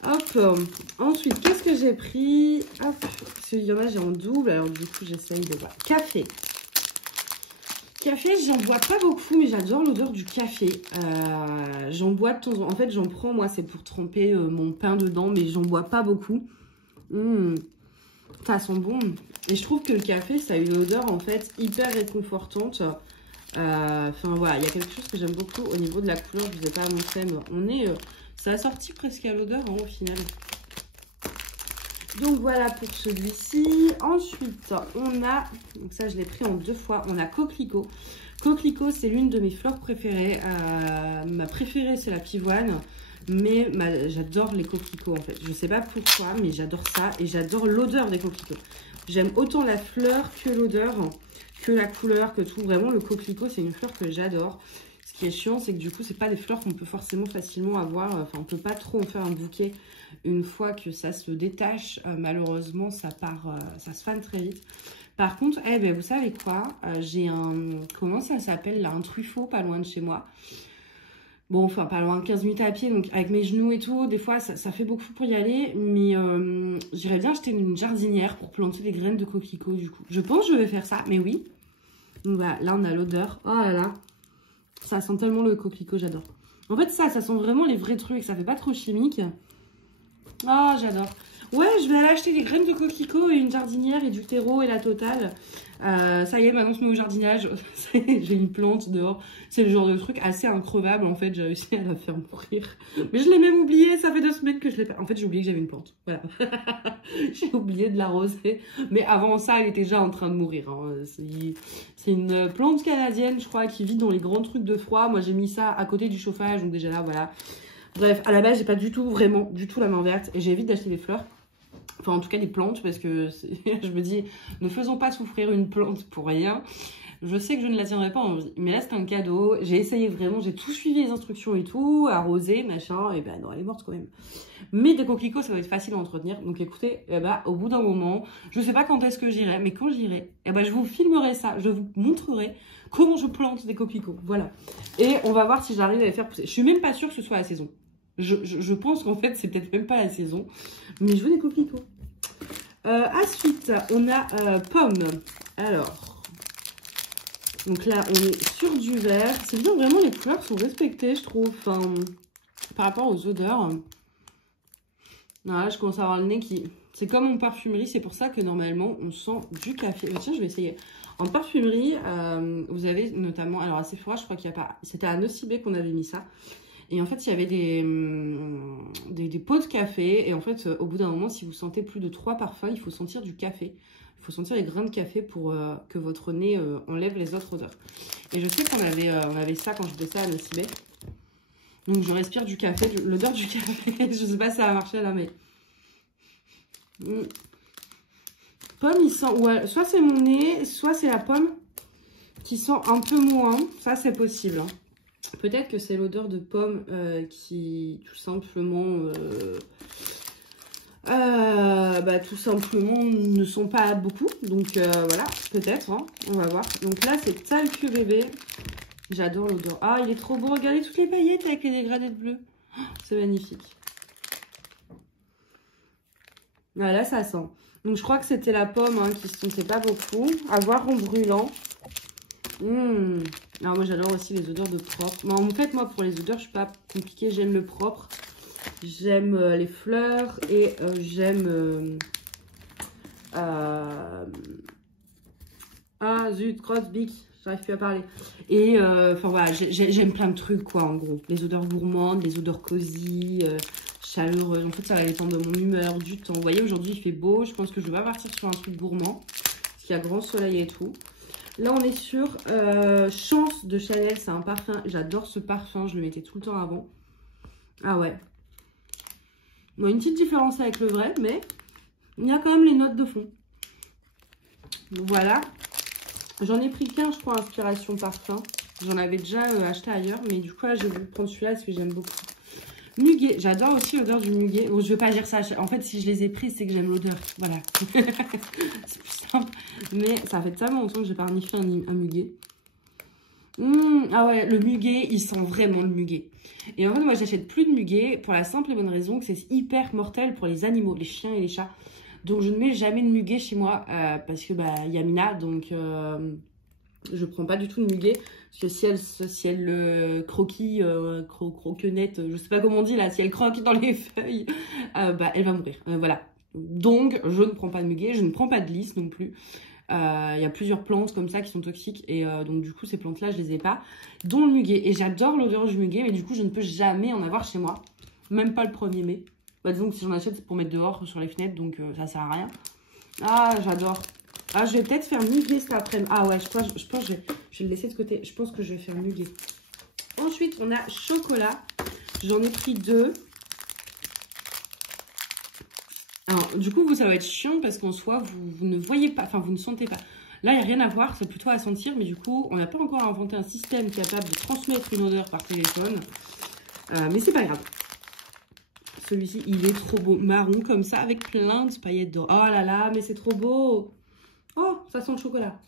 Hop, ensuite, qu'est-ce que j'ai pris? Hop, parce qu'il y en a, j'ai en double, alors du coup, j'essaye de voir. Café. Café, j'en bois pas beaucoup, mais j'adore l'odeur du café. J'en bois de temps en temps. En fait, j'en prends, moi, c'est pour tremper mon pain dedans, mais j'en bois pas beaucoup. Ça sent bon. Et je trouve que le café, ça a une odeur, en fait, hyper réconfortante. Enfin, voilà, il y a quelque chose que j'aime beaucoup au niveau de la couleur. Je ne vous ai pas montré, mais on est... ça a sorti presque à l'odeur, hein, au final. Donc, voilà pour celui-ci. Ensuite, on a... Donc, ça, je l'ai pris en 2 fois. On a coquelicot. Coquelicot, c'est l'une de mes fleurs préférées. Ma préférée, c'est la pivoine. Mais j'adore les coquelicots, en fait. Je ne sais pas pourquoi, mais j'adore ça. Et j'adore l'odeur des coquelicots. J'aime autant la fleur que l'odeur, que la couleur, que tout. Vraiment, le coquelicot, c'est une fleur que j'adore. Ce qui est chiant, c'est que du coup, c'est pas des fleurs qu'on peut forcément facilement avoir. Enfin, on peut pas trop en faire un bouquet. Une fois que ça se détache, malheureusement, ça part, ça se fane très vite. Par contre, eh ben, vous savez quoi? J'ai un... Comment ça s'appelle là? Un truffaut pas loin de chez moi. Bon, enfin, pas loin, 15 minutes à pied, donc avec mes genoux et tout, des fois, ça fait beaucoup pour y aller. Mais j'irais bien acheter une jardinière pour planter des graines de coquelicot, du coup. Je pense que je vais faire ça, mais oui. Donc voilà, là, on a l'odeur. Oh là là, ça sent tellement le coquelicot, j'adore. En fait, ça sent vraiment les vrais trucs, ça fait pas trop chimique. Oh, j'adore. Ouais, je vais aller acheter des graines de coquelicot et une jardinière et du terreau et la totale. Ça y est, maintenant, je me mets au jardinage. J'ai une plante dehors. C'est le genre de truc assez increvable, en fait. J'ai réussi à la faire mourir. Mais je l'ai même oublié. Ça fait 2 semaines que je l'ai fait. En fait, j'ai oublié que j'avais une plante. Voilà. J'ai oublié de l'arroser. Mais avant ça, elle était déjà en train de mourir. Hein. C'est une plante canadienne, je crois, qui vit dans les grands trucs de froid. Moi, j'ai mis ça à côté du chauffage. Donc déjà là, voilà. Bref, à la base, j'ai pas du tout la main verte. Et j'évite d'acheter des fleurs. Enfin, en tout cas, des plantes, parce que je me dis, ne faisons pas souffrir une plante pour rien. Je sais que je ne la tiendrai pas en vie. Mais là, c'est un cadeau. J'ai essayé vraiment, j'ai tout suivi les instructions et tout, arrosé, machin. Et ben non, elle est morte quand même. Mais des coquelicots, ça va être facile à entretenir. Donc écoutez, eh ben, au bout d'un moment, je sais pas quand est-ce que j'irai, mais quand j'irai, eh ben, je vous filmerai ça. Je vous montrerai comment je plante des coquelicots. Voilà. Et on va voir si j'arrive à les faire pousser. Je suis même pas sûre que ce soit la saison. Je pense qu'en fait, c'est peut-être même pas la saison. Mais je veux des coquelicots. Ensuite, on a pommes. Alors, donc là, on est sur du vert. C'est bien, vraiment, les couleurs sont respectées, je trouve. Enfin, par rapport aux odeurs. Voilà, je commence à avoir le nez qui... C'est comme en parfumerie, c'est pour ça que normalement, on sent du café. Mais tiens, je vais essayer. En parfumerie, vous avez notamment... Alors, à Sephora, je crois qu'il n'y a pas... C'était à Nocibé qu'on avait mis ça. Et en fait, il y avait des pots de café. Et en fait, au bout d'un moment, si vous sentez plus de 3 parfums, il faut sentir du café. Il faut sentir les grains de café pour que votre nez enlève les autres odeurs. Et je sais qu'on avait ça quand je faisais ça à Nocibé. Donc, je respire du café, l'odeur du café. Je sais pas si ça va marcher là, mais... Pomme, il sent... Ouais, soit c'est mon nez, soit c'est la pomme qui sent un peu moins. Ça, c'est possible, hein. Peut-être que c'est l'odeur de pomme qui, tout simplement, ne sont pas beaucoup. Donc, voilà, peut-être, hein, on va voir. Donc là, c'est Talcue bébé. J'adore l'odeur. Ah, il est trop beau. Regardez toutes les paillettes avec les dégradés de bleu. Oh, c'est magnifique. Ah, là, ça sent. Donc, je crois que c'était la pomme hein, qui se sentait pas beaucoup. À voir en brûlant. Alors moi j'adore aussi les odeurs de propre. Mais en fait moi pour les odeurs je suis pas compliquée, j'aime le propre. j'aime les fleurs et j'aime... ah zut, Crossbic, j'arrive plus à parler. Et enfin voilà, j'aime plein de trucs quoi en gros. Les odeurs gourmandes, les odeurs cosy, chaleureuses. En fait ça va dépendre de mon humeur, du temps. Vous voyez aujourd'hui il fait beau, je pense que je vais partir sur un truc gourmand. Parce qu'il y a grand soleil et tout. Là on est sur Chance de Chanel, c'est un parfum. J'adore ce parfum, je le mettais tout le temps avant. Ah ouais. Bon, une petite différence avec le vrai, mais il y a quand même les notes de fond. Voilà. J'en ai pris qu'un, je crois, inspiration parfum. J'en avais déjà acheté ailleurs, mais du coup, là, j'ai voulu prendre celui-là parce que j'aime beaucoup. Muguet. J'adore aussi l'odeur du muguet. Bon, je ne vais pas dire ça. En fait, si je les ai pris, c'est que j'aime l'odeur. Voilà. C'est plus simple. Mais ça fait tellement longtemps que j'ai pas reniflé un muguet. Ah ouais, le muguet, il sent vraiment le muguet. Et en fait, moi, j'achète plus de muguet pour la simple et bonne raison que c'est hyper mortel pour les animaux, les chiens et les chats. Donc, je ne mets jamais de muguet chez moi parce que, bah, il y a Mina, donc je prends pas du tout de muguet. Parce que si elle croquille, croquenette, je sais pas comment on dit là, si elle croque dans les feuilles, bah, elle va mourir. Voilà. Donc, je ne prends pas de muguet, je ne prends pas de lys non plus. Il y a plusieurs plantes comme ça qui sont toxiques et donc du coup ces plantes là je les ai pas, dont le muguet, et j'adore l'odeur du muguet mais du coup je ne peux jamais en avoir chez moi, même pas le 1er mai. Bah disons que si j'en achète c'est pour mettre dehors sur les fenêtres, donc ça sert à rien. Ah j'adore. Ah je vais peut-être faire muguet cet après-midi. Ah ouais je pense que je vais le laisser de côté, je pense que je vais faire muguet. Ensuite on a chocolat, j'en ai pris 2. Alors, du coup, vous, ça va être chiant parce qu'en soi, vous ne voyez pas, enfin, vous ne sentez pas. Là, il n'y a rien à voir, c'est plutôt à sentir, mais du coup, on n'a pas encore inventé un système capable de transmettre une odeur par téléphone. Mais c'est pas grave. Celui-ci, il est trop beau. Marron comme ça, avec plein de paillettes d'or. Oh là là, mais c'est trop beau. Oh, ça sent le chocolat.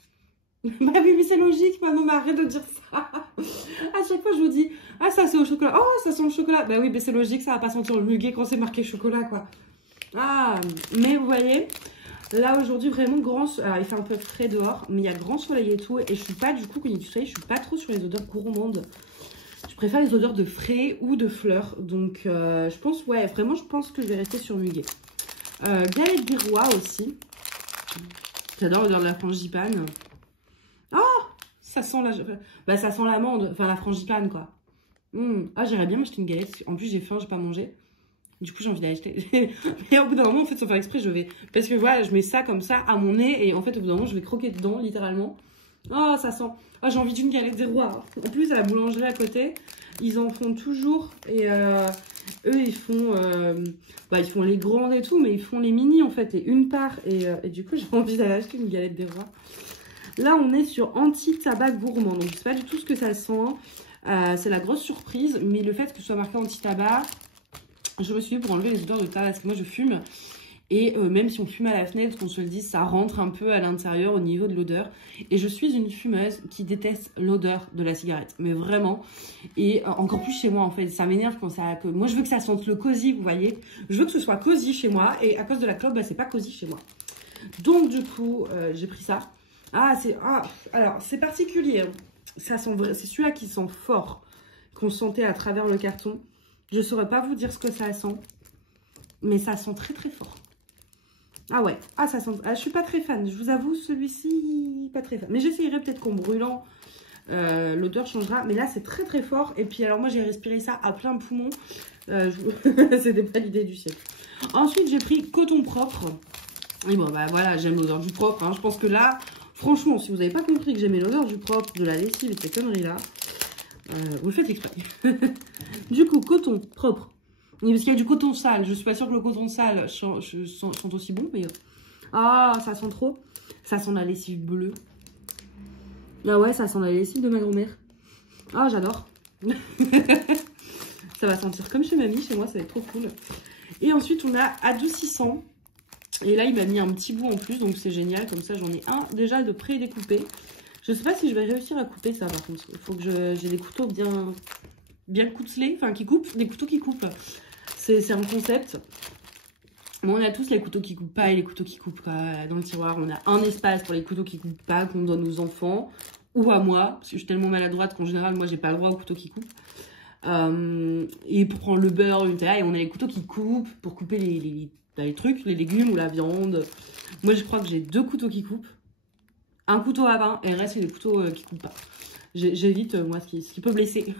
Bah oui, mais c'est logique, maman, mais arrête de dire ça. À chaque fois, je vous dis, ah, ça c'est au chocolat. Oh, ça sent le chocolat. Bah oui, mais c'est logique, ça va pas sentir le muguet quand c'est marqué chocolat, quoi. Ah, mais vous voyez, là aujourd'hui vraiment il fait un peu frais dehors, mais il y a grand soleil et tout, et je suis pas du coup, quand il y a du soleil, je suis pas trop sur les odeurs gourmandes. Je préfère les odeurs de frais ou de fleurs, donc je pense, ouais, vraiment je pense que je vais rester sur muguet. Galette des rois aussi, j'adore l'odeur de la frangipane. Oh, ça sent bah, ça sent l'amande, enfin la frangipane quoi. Ah, j'aimerais bien m'acheter une galette, en plus j'ai faim, j'ai pas mangé. Du coup, j'ai envie d'acheter. Mais au bout d'un moment, en fait, sans faire exprès, je vais... Parce que voilà, je mets ça comme ça à mon nez. Et en fait, au bout d'un moment, je vais croquer dedans, littéralement. Oh, ça sent... Oh, j'ai envie d'une galette des rois. En plus, à la boulangerie à côté, ils en font toujours. Et eux, ils font... bah, ils font les grandes et tout, mais ils font les mini, en fait, et une part. Et du coup, j'ai envie d'aller acheter une galette des rois. Là, on est sur anti-tabac gourmand. Donc, je sais pas du tout ce que ça sent. C'est la grosse surprise. Mais le fait que ce soit marqué anti-tabac... Je me suis dit pour enlever les odeurs de tabac, parce que moi je fume. Et même si on fume à la fenêtre, qu'on se le dise, ça rentre un peu à l'intérieur au niveau de l'odeur. Et je suis une fumeuse qui déteste l'odeur de la cigarette. Mais vraiment. Et encore plus chez moi en fait. Ça m'énerve quand ça... Moi je veux que ça sente le cosy, vous voyez. Je veux que ce soit cosy chez moi. Et à cause de la clope, bah, c'est pas cosy chez moi. Donc du coup, j'ai pris ça. Ah, c'est... Ah, alors, c'est particulier. Hein. Ça sent vrai. C'est celui-là qui sent fort. Qu'on sentait à travers le carton. Je ne saurais pas vous dire ce que ça sent. Mais ça sent très très fort. Ah ouais. Ah ça sent... Ah, je suis pas très fan. Je vous avoue, celui-ci, pas très fan. Mais j'essayerai peut-être qu'en brûlant, l'odeur changera. Mais là, c'est très très fort. Et puis alors moi, j'ai respiré ça à plein poumon. C'était pas l'idée du siècle. Ensuite, j'ai pris coton propre. Et bon, bah voilà, j'aime l'odeur du propre. Hein. Je pense que là, franchement, si vous n'avez pas compris que j'aimais l'odeur du propre, de la lessive et de ces conneries-là, vous le faites exprès. Du coup, coton propre. Parce qu'il y a du coton sale. Je suis pas sûre que le coton sale sent aussi bon. Mais... Ah, ça sent trop. Ça sent la lessive bleue. Ah ouais, ça sent la lessive de ma grand-mère. Ah, j'adore. Ça va sentir comme chez mamie. Chez moi, ça va être trop cool. Et ensuite, on a adoucissant. Et là, il m'a mis un petit bout en plus. Donc, c'est génial. Comme ça, j'en ai un déjà de pré-découpé. Je sais pas si je vais réussir à couper ça par contre. Il faut que j'ai des couteaux bien coutelés, enfin qui coupent, des couteaux qui coupent. C'est un concept. Bon, on a tous les couteaux qui coupent pas et les couteaux qui coupent pas. Dans le tiroir, on a un espace pour les couteaux qui coupent pas qu'on donne aux enfants ou à moi. Parce que je suis tellement maladroite qu'en général, moi, j'ai pas le droit aux couteaux qui coupent. Et pour prendre le beurre, le Nutella, et on a les couteaux qui coupent pour couper les trucs, les légumes ou la viande. Moi, je crois que j'ai 2 couteaux qui coupent. Un couteau à pain et le reste, c'est des couteaux qui coupent pas. J'évite, moi, ce qui peut blesser.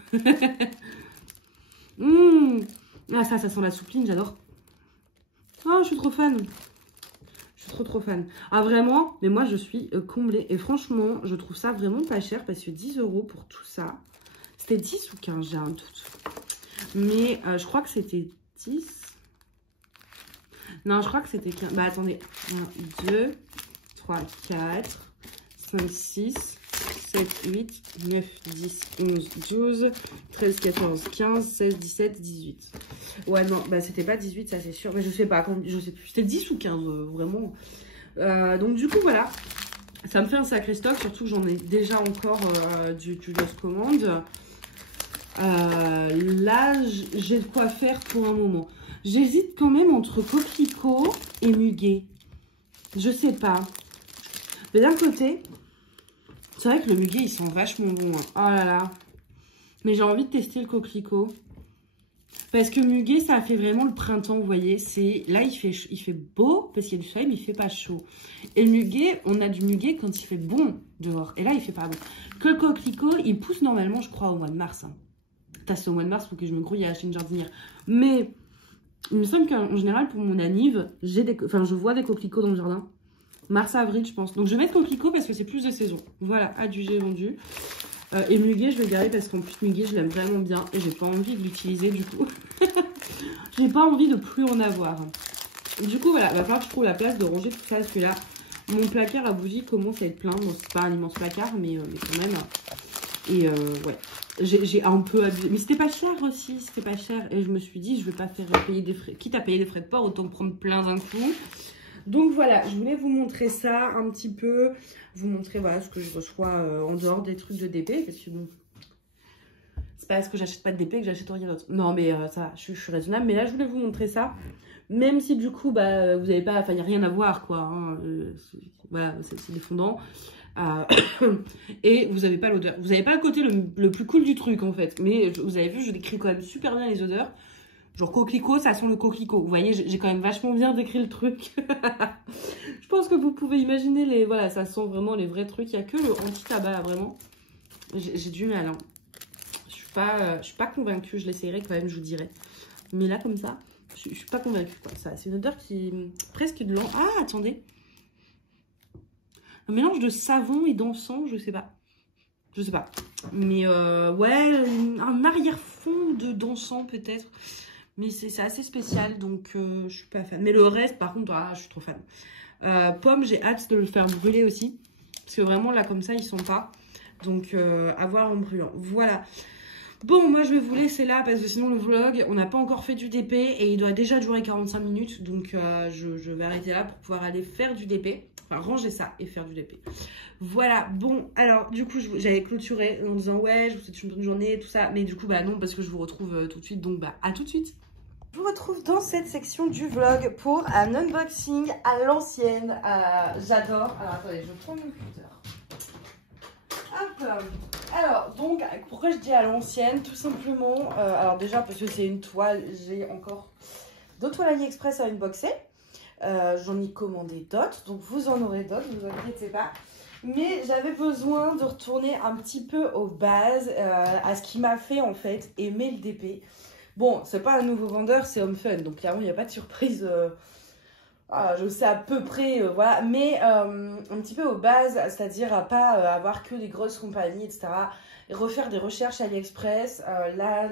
Ah, ça sent la soupline, j'adore. Ah, je suis trop fan. Je suis trop fan. Ah, vraiment, mais moi, je suis comblée. Et franchement, je trouve ça vraiment pas cher parce que 10 € pour tout ça. C'était 10 ou 15, j'ai un doute. Mais je crois que c'était 10. Non, je crois que c'était 15. Bah, attendez. 1, 2, 3, 4, 5, 6, 7, 8, 9, 10, 11, 12, 13, 14, 15, 16, 17, 18. Ouais, non, bah c'était pas 18, ça c'est sûr. Mais je sais pas, je sais plus. C'était 10 ou 15, vraiment. Donc du coup, voilà. Ça me fait un sacré stock, surtout que j'en ai déjà encore du Lost Command. Là, j'ai de quoi faire pour un moment. J'hésite quand même entre coquelicot et muguet. Je sais pas. Mais d'un côté, c'est vrai que le muguet, il sent vachement bon. Hein. Oh là là. Mais j'ai envie de tester le coquelicot. Parce que muguet, ça fait vraiment le printemps, vous voyez. Là, il fait beau parce qu'il y a du soleil, mais il fait pas chaud. Et le muguet, on a du muguet quand il fait bon dehors. Et là, il fait pas bon. Que le coquelicot, il pousse normalement, je crois, au mois de mars. Hein. C'est au mois de mars, faut que je me grouille à acheter une jardinière. Mais il me semble qu'en général, pour mon anniv, je vois des coquelicots dans le jardin. Mars-avril, je pense. Donc, je vais mettre coquelicot parce que c'est plus de saison. Voilà, adjugé, vendu. Et muguet, je vais le garder parce qu'en plus, muguet, je l'aime vraiment bien. Et j'ai pas envie de l'utiliser, du coup. J'ai pas envie de plus en avoir. Du coup, voilà, il va falloir que je trouve la place de ranger tout ça. Parce que là, mon placard à bougies commence à être plein. Bon, c'est pas un immense placard, mais quand même. Et ouais, j'ai un peu abusé. Mais c'était pas cher aussi, c'était pas cher. Et je me suis dit, je vais pas faire payer des frais. Quitte à payer des frais de port, autant prendre plein d'un coup. Donc voilà, je voulais vous montrer ça un petit peu. Vous montrer voilà ce que je reçois en dehors des trucs de DP. Parce que bon, c'est pas parce que j'achète pas de DP que j'achète rien d'autre. Non mais ça va, je suis raisonnable. Mais là, je voulais vous montrer ça. Même si du coup, bah, vous n'avez pas, enfin, il n'y a rien à voir quoi. Hein. Voilà, c'est des fondants. Et vous n'avez pas l'odeur. Vous n'avez pas le côté le plus cool du truc en fait. Mais vous avez vu, je décris quand même super bien les odeurs. Genre coquelicot, ça sent le coquelicot. Vous voyez, j'ai quand même vachement bien décrit le truc. Je pense que vous pouvez imaginer les... Voilà, ça sent vraiment les vrais trucs. Il n'y a que le anti-tabac vraiment. J'ai du mal. Hein. Je suis pas convaincue. Je l'essayerai quand même, je vous dirai. Mais là, comme ça, je suis pas convaincue. C'est une odeur qui... Presque de l'an... Ah, attendez. Un mélange de savon et d'encens, je sais pas. Je sais pas. Mais ouais, un arrière-fond d'encens peut-être. Mais c'est assez spécial, donc je suis pas fan. Mais le reste, par contre, je suis trop fan. Pomme, j'ai hâte de le faire brûler aussi. Parce que vraiment, là, comme ça, ils sont pas. Donc, à voir en brûlant. Voilà. Bon, moi, je vais vous laisser là parce que sinon, le vlog, on n'a pas encore fait du DP. Et il doit déjà durer 45 minutes. Donc, je vais arrêter là pour pouvoir aller faire du DP. Enfin, ranger ça et faire du DP. Voilà, bon, alors, du coup, j'avais clôturé en disant, ouais, je vous souhaite une bonne journée, tout ça. Mais du coup, bah non, parce que je vous retrouve tout de suite. Donc, bah, à tout de suite. Je vous retrouve dans cette section du vlog pour un unboxing à l'ancienne. J'adore. Alors, attendez, je prends mon cutter. Hop. Alors, donc, pourquoi je dis à l'ancienne? Tout simplement, alors déjà, parce que c'est une toile, j'ai encore d'autres toiles AliExpress à unboxer. J'en ai commandé d'autres, donc vous en aurez d'autres, ne vous inquiétez pas. Mais j'avais besoin de retourner un petit peu aux bases, à ce qui m'a fait en fait aimer le DP. Bon, c'est pas un nouveau vendeur, c'est Home Fun, donc clairement il n'y a pas de surprise. Je sais à peu près, voilà, mais un petit peu aux bases, c'est-à-dire à pas avoir que des grosses compagnies, etc. Et refaire des recherches AliExpress. Là,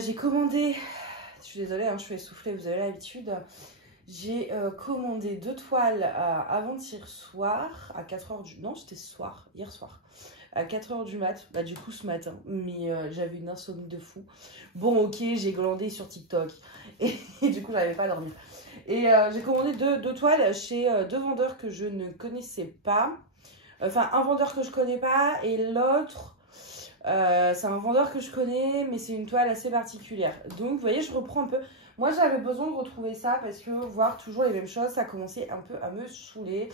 j'ai commandé. Je suis désolée, hein, je suis essoufflée, vous avez l'habitude. J'ai commandé 2 toiles avant-hier soir, à 4 h du... Non, c'était hier soir. À 4 h du mat, bah du coup ce matin, mais j'avais une insomnie de fou. Bon ok, j'ai glandé sur TikTok, et du coup j'arrivais pas à dormir. Et j'ai commandé deux toiles chez 2 vendeurs que je ne connaissais pas. Enfin, un vendeur que je connais pas, et l'autre... c'est un vendeur que je connais, mais c'est une toile assez particulière. Donc, vous voyez, je reprends un peu. Moi, j'avais besoin de retrouver ça parce que voir toujours les mêmes choses, ça commençait un peu à me saouler.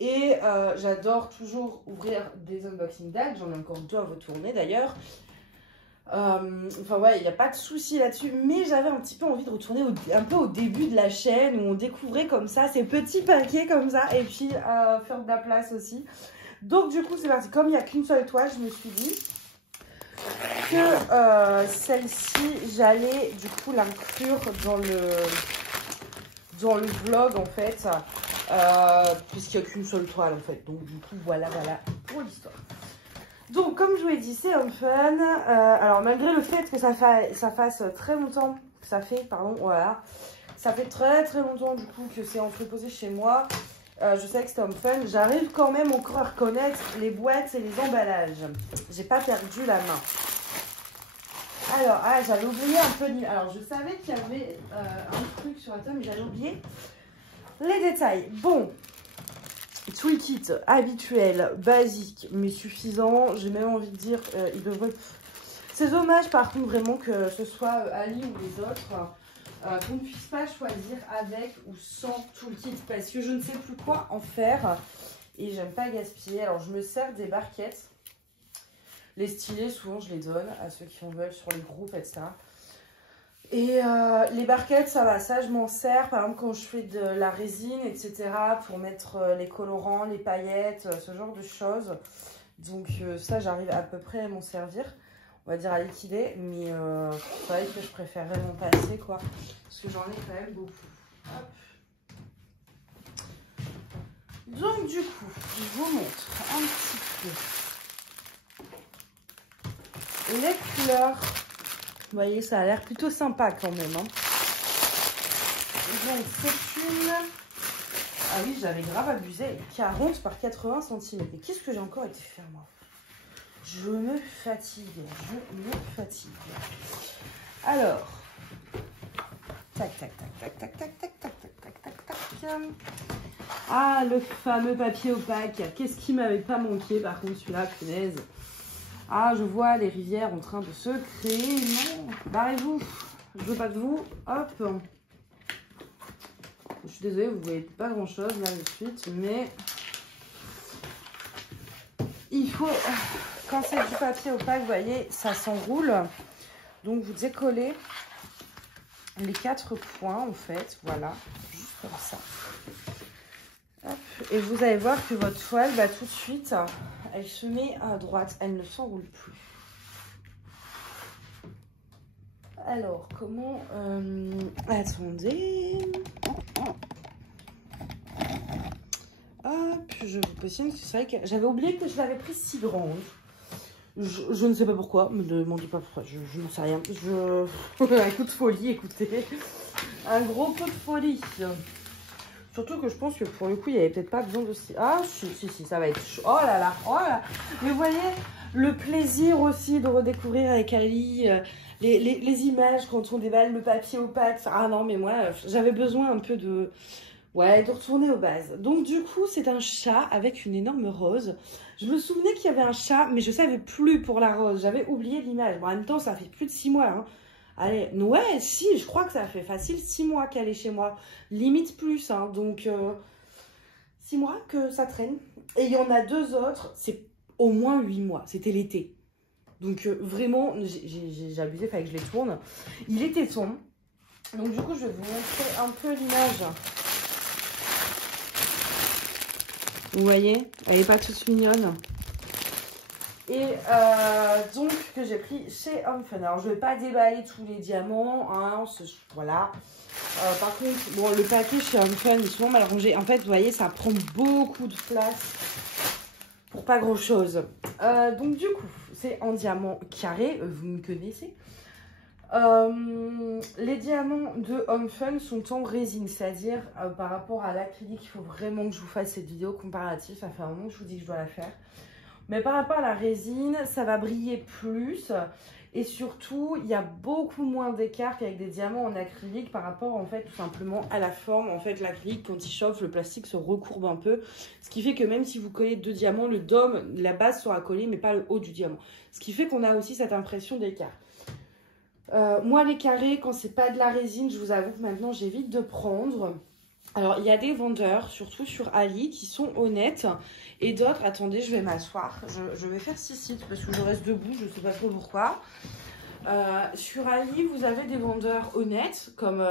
Et j'adore toujours ouvrir des unboxing dates. J'en ai encore 2 à retourner d'ailleurs. Enfin ouais, il n'y a pas de souci là-dessus, mais j'avais un petit peu envie de retourner un peu au début de la chaîne où on découvrait comme ça ces petits paquets comme ça et puis faire de la place aussi. Donc du coup c'est parti, comme il n'y a qu'une seule toile, je me suis dit que celle-ci j'allais du coup l'inclure dans le vlog en fait, puisqu'il n'y a qu'une seule toile en fait, donc du coup voilà pour l'histoire. Donc, comme je vous l'ai dit, c'est Home Fun. Alors, malgré le fait que ça fasse très longtemps, ça fait très longtemps du coup que c'est entreposé chez moi. Je sais que c'est Home Fun. J'arrive quand même encore à reconnaître les boîtes et les emballages. J'ai pas perdu la main. Alors, j'avais oublié un peu. Alors, je savais qu'il y avait un truc sur la table, mais j'avais oublié les détails. Bon. Toolkit habituel, basique, mais suffisant. J'ai même envie de dire, il devrait... C'est dommage par contre vraiment que ce soit Ali ou les autres, qu'on ne puisse pas choisir avec ou sans toolkit, parce que je ne sais plus quoi en faire et j'aime pas gaspiller. Alors je me sers des barquettes. Les stylés, souvent je les donne à ceux qui en veulent sur les groupes, etc. Et les barquettes, ça va, ça je m'en sers par exemple quand je fais de la résine, etc. pour mettre les colorants, les paillettes, ce genre de choses. Donc ça j'arrive à peu près à m'en servir, on va dire à liquider, mais c'est vrai que je préférerais m'en passer quoi, parce que j'en ai quand même beaucoup. Hop. Donc du coup, je vous montre un petit peu les couleurs. Vous voyez, ça a l'air plutôt sympa quand même. Hein. Donc, c'est une... Ah oui, j'avais grave abusé. 40 par 80 cm. Et qu'est-ce que j'ai encore été faire, moi? Je me fatigue. Alors... Tac, tac, tac, tac, tac, tac, tac, tac, tac, tac, tac. Ah, le fameux papier opaque. Qu'est-ce qui m'avait pas manqué, par contre, celui-là, punaise. Ah, je vois les rivières en train de se créer. Non, barrez-vous. Je veux pas de vous. Hop. Je suis désolée, vous voyez pas grand-chose là de suite, mais il faut... Quand c'est du papier opaque, vous voyez, ça s'enroule. Donc, vous décollez les 4 points, en fait. Voilà, juste comme ça. Hop. Et vous allez voir que votre toile, bah, tout de suite... Elle se met à droite, elle ne s'enroule plus. Alors, comment... Attendez. Hop, je vous positionne. C'est vrai que j'avais oublié que je l'avais prise si grande. Je ne sais pas pourquoi, me demandez pas pourquoi, je n'en sais rien. Un coup de folie, écoutez. Un gros coup de folie. Surtout que je pense que pour le coup, il n'y avait peut-être pas besoin de... Ah, si, ça va être chaud. Oh là là. Mais vous voyez, le plaisir aussi de redécouvrir avec Ali les images quand on déballe le papier opaque. Ah non, mais moi, j'avais besoin un peu de... Ouais, de retourner aux bases. Donc du coup, c'est un chat avec une énorme rose. Je me souvenais qu'il y avait un chat, mais je ne savais plus pour la rose. J'avais oublié l'image. Bon, en même temps, ça fait plus de 6 mois, hein. Allez, ouais, si, je crois que ça fait facile 6 mois qu'elle est chez moi. Limite plus, hein. Donc 6 mois que ça traîne. Et il y en a 2 autres, c'est au moins 8 mois. C'était l'été. Donc vraiment, j'ai abusé, il fallait que je les tourne. Il était temps. Donc du coup, je vais vous montrer un peu l'image. Vous voyez, elle n'est pas toute mignonne. Et donc, que j'ai pris chez Home Fun. Alors, je ne vais pas déballer tous les diamants. Hein, voilà. Par contre, bon, le paquet chez Home Fun est souvent mal rangé. En fait, vous voyez, ça prend beaucoup de place pour pas grand-chose. Donc, du coup, c'est en diamant carré. Vous me connaissez. Les diamants de Home Fun sont en résine. C'est-à-dire, par rapport à l'acrylique, il faut vraiment que je vous fasse cette vidéo comparative. Ça fait un moment que je vous dis que je dois la faire. Mais par rapport à la résine, ça va briller plus. Et surtout, il y a beaucoup moins d'écart qu'avec des diamants en acrylique par rapport, en fait, tout simplement à la forme. En fait, l'acrylique, quand il chauffe, le plastique se recourbe un peu. Ce qui fait que même si vous collez 2 diamants, le dôme, la base sera collée, mais pas le haut du diamant. Ce qui fait qu'on a aussi cette impression d'écart. Moi, les carrés, quand c'est pas de la résine, je vous avoue que maintenant, j'évite de prendre. Alors, il y a des vendeurs, surtout sur Ali, qui sont honnêtes. Et d'autres, attendez, je vais m'asseoir. Je vais faire 6 sites parce que je reste debout, je ne sais pas trop pourquoi. Sur Ali, vous avez des vendeurs honnêtes, comme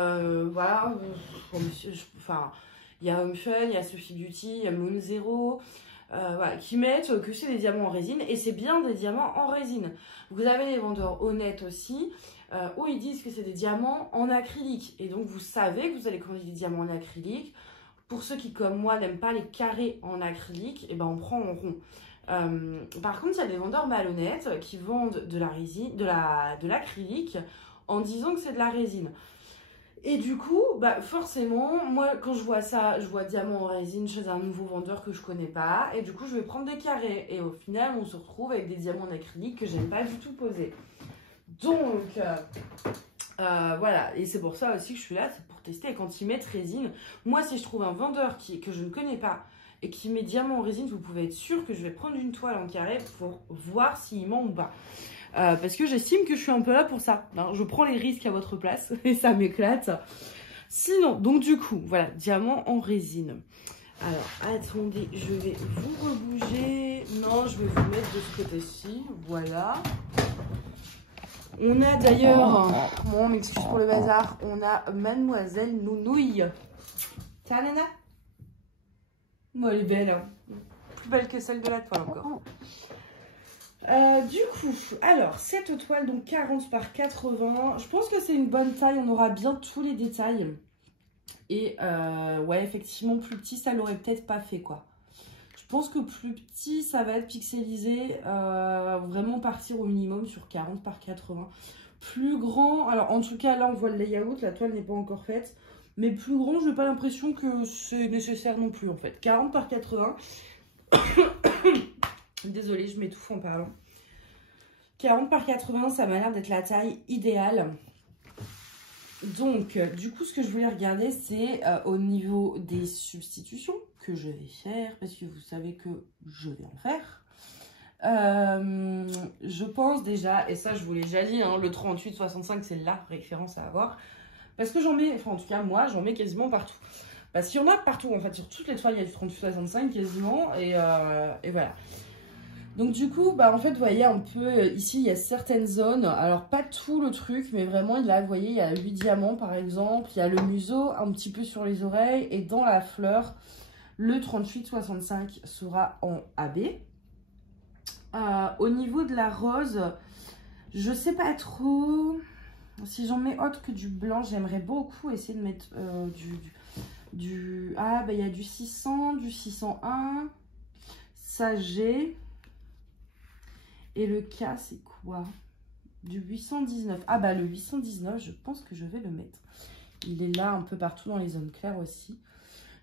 voilà, enfin, il y a Home Fun, il y a Sophie Beauty, il y a Moon Zero, voilà, qui mettent que c'est des diamants en résine, et c'est bien des diamants en résine. Vous avez des vendeurs honnêtes aussi, où ils disent que c'est des diamants en acrylique, et donc vous savez que vous allez commander des diamants en acrylique. Pour ceux qui, comme moi, n'aiment pas les carrés en acrylique, et ben on prend en rond. Par contre, il y a des vendeurs malhonnêtes qui vendent de la résine, de l'acrylique en disant que c'est de la résine. Et du coup, bah forcément, moi quand je vois ça, je vois diamant en résine chez un nouveau vendeur que je connais pas, et du coup je vais prendre des carrés. Et au final, on se retrouve avec des diamants en acrylique que j'aime pas du tout poser. Donc voilà, et c'est pour ça aussi que je suis là, c'est pour tester. Et quand ils mettent résine, moi si je trouve un vendeur que je ne connais pas et qui met diamant en résine, vous pouvez être sûr que je vais prendre une toile en carré pour voir s'il ment ou pas. Parce que j'estime que je suis un peu là pour ça. Hein. Je prends les risques à votre place et ça m'éclate. Sinon, donc du coup, voilà, diamant en résine. Alors, attendez, je vais vous rebouger. Non, je vais vous mettre de ce côté-ci. Voilà. On a d'ailleurs, bon, on m'excuse pour le bazar, on a Mademoiselle Nounouille. Ta nana? Moi, elle est belle, hein. Plus belle que celle de la toile encore. Du coup, alors, cette toile, donc 40 par 80, je pense que c'est une bonne taille, on aura bien tous les détails. Et ouais, effectivement, plus petit, ça l'aurait peut-être pas fait, quoi. Je pense que plus petit, ça va être pixelisé, vraiment partir au minimum sur 40 par 80. Plus grand, alors en tout cas, là, on voit le layout, la toile n'est pas encore faite. Mais plus grand, je n'ai pas l'impression que c'est nécessaire non plus, en fait. 40 par 80. Désolée, je m'étouffe en parlant. 40 par 80, ça m'a l'air d'être la taille idéale. Donc, du coup, ce que je voulais regarder, c'est au niveau des substitutions que je vais faire, parce que vous savez que je vais en faire. Je pense déjà, et ça je vous l'ai déjà dit, hein, le 38-65, c'est la référence à avoir. Parce que j'en mets, enfin en tout cas moi, j'en mets quasiment partout. Parce qu'il y en a partout, en fait, sur toutes les toiles, il y a du 38-65 quasiment, et voilà. Donc du coup, bah en fait, vous voyez un peu, ici, il y a certaines zones, alors pas tout le truc, mais vraiment, là, vous voyez, il y a 8 diamants, par exemple, il y a le museau, un petit peu sur les oreilles, et dans la fleur, le 38-65 sera en AB. Au niveau de la rose, je sais pas trop si j'en mets autre que du blanc. J'aimerais beaucoup essayer de mettre ah bah il y a du 600, du 601, ça j'ai. Et le K c'est quoi? Du 819. Ah bah le 819, je pense que je vais le mettre. Il est là un peu partout dans les zones claires aussi.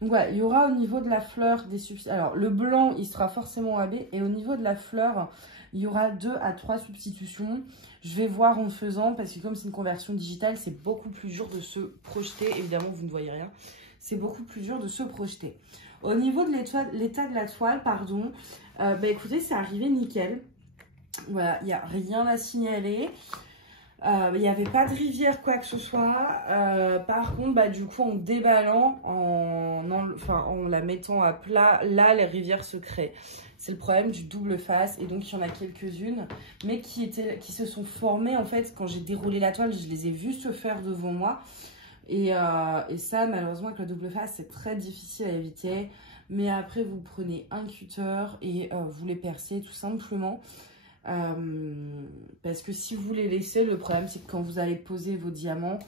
Donc voilà, il y aura au niveau de la fleur des substitutions. Alors le blanc, il sera forcément AB. Et au niveau de la fleur, il y aura 2 à 3 substitutions. Je vais voir en faisant, parce que comme c'est une conversion digitale, c'est beaucoup plus dur de se projeter. Évidemment, vous ne voyez rien. C'est beaucoup plus dur de se projeter. Au niveau de l'état de la toile, pardon, bah écoutez, c'est arrivé nickel. Voilà, il n'y a rien à signaler. Il n'y avait pas de rivière, quoi que ce soit. Par contre, bah, du coup, en déballant, en la mettant à plat, là, les rivières se créent. C'est le problème du double face. Et donc, il y en a quelques-unes, mais qui se sont formées, en fait, quand j'ai déroulé la toile, je les ai vues se faire devant moi. Et ça, malheureusement, avec la double face, c'est très difficile à éviter. Mais après, vous prenez un cutter et vous les percez tout simplement. Parce que si vous les laissez, le problème c'est que quand vous allez poser vos diamants,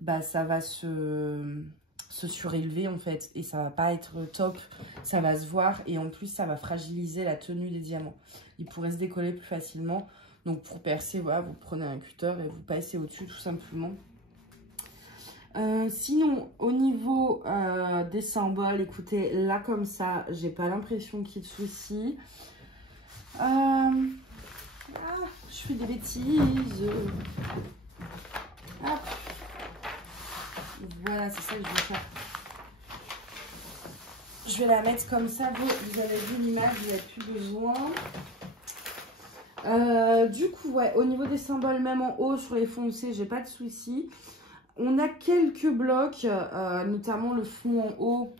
bah ça va se surélever en fait et ça va pas être top, ça va se voir et en plus ça va fragiliser la tenue des diamants. Ils pourraient se décoller plus facilement. Donc pour percer, voilà, vous prenez un cutter et vous passez au-dessus tout simplement. Sinon au niveau des symboles, écoutez, là comme ça, j'ai pas l'impression qu'il y ait de soucis. Ah, je fais des bêtises. Ah. Voilà, c'est ça que je vais faire. Je vais la mettre comme ça. Vous avez vu l'image, il n'y a plus besoin. Du coup, ouais, au niveau des symboles, même en haut, sur les foncés, j'ai pas de soucis. On a quelques blocs, notamment le fond en haut,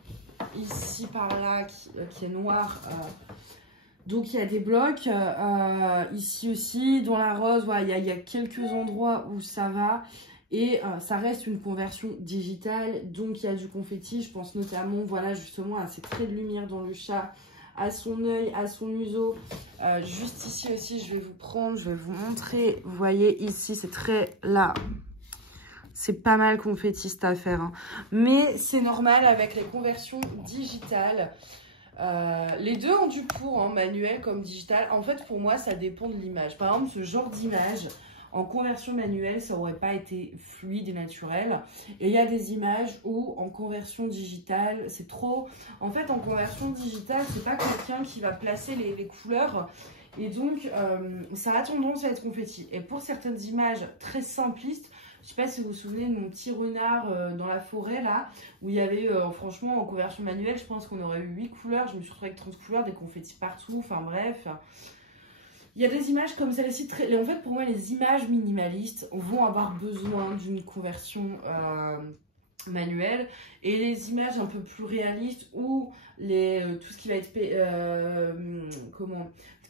ici par là, qui est noir. Donc il y a des blocs ici aussi, dans la rose, voilà, il y a quelques endroits où ça va. Et ça reste une conversion digitale, donc il y a du confetti. Je pense notamment, voilà, justement à ces traits de lumière dans le chat, à son œil, à son museau. Juste ici aussi, je vais vous montrer. Vous voyez ici, ces traits-là. C'est pas mal confetti cette affaire, hein. Mais c'est normal avec les conversions digitales. Les deux ont du pour, hein, manuel comme digital. En fait, pour moi, ça dépend de l'image. Par exemple, ce genre d'image, en conversion manuelle, ça n'aurait pas été fluide et naturel. Et il y a des images où, en conversion digitale, c'est trop... En fait, en conversion digitale, c'est pas quelqu'un qui va placer les couleurs. Et donc, ça a tendance à être confetti. Et pour certaines images très simplistes, je sais pas si vous vous souvenez de mon petit renard dans la forêt, là, où il y avait, franchement, en conversion manuelle, je pense qu'on aurait eu 8 couleurs. Je me suis retrouvée avec 30 couleurs, des confettis partout, enfin bref. Il y a des images comme celle-ci. En fait, pour moi, les images minimalistes vont avoir besoin d'une conversion manuelle. Et les images un peu plus réalistes ou tout ce qui va être...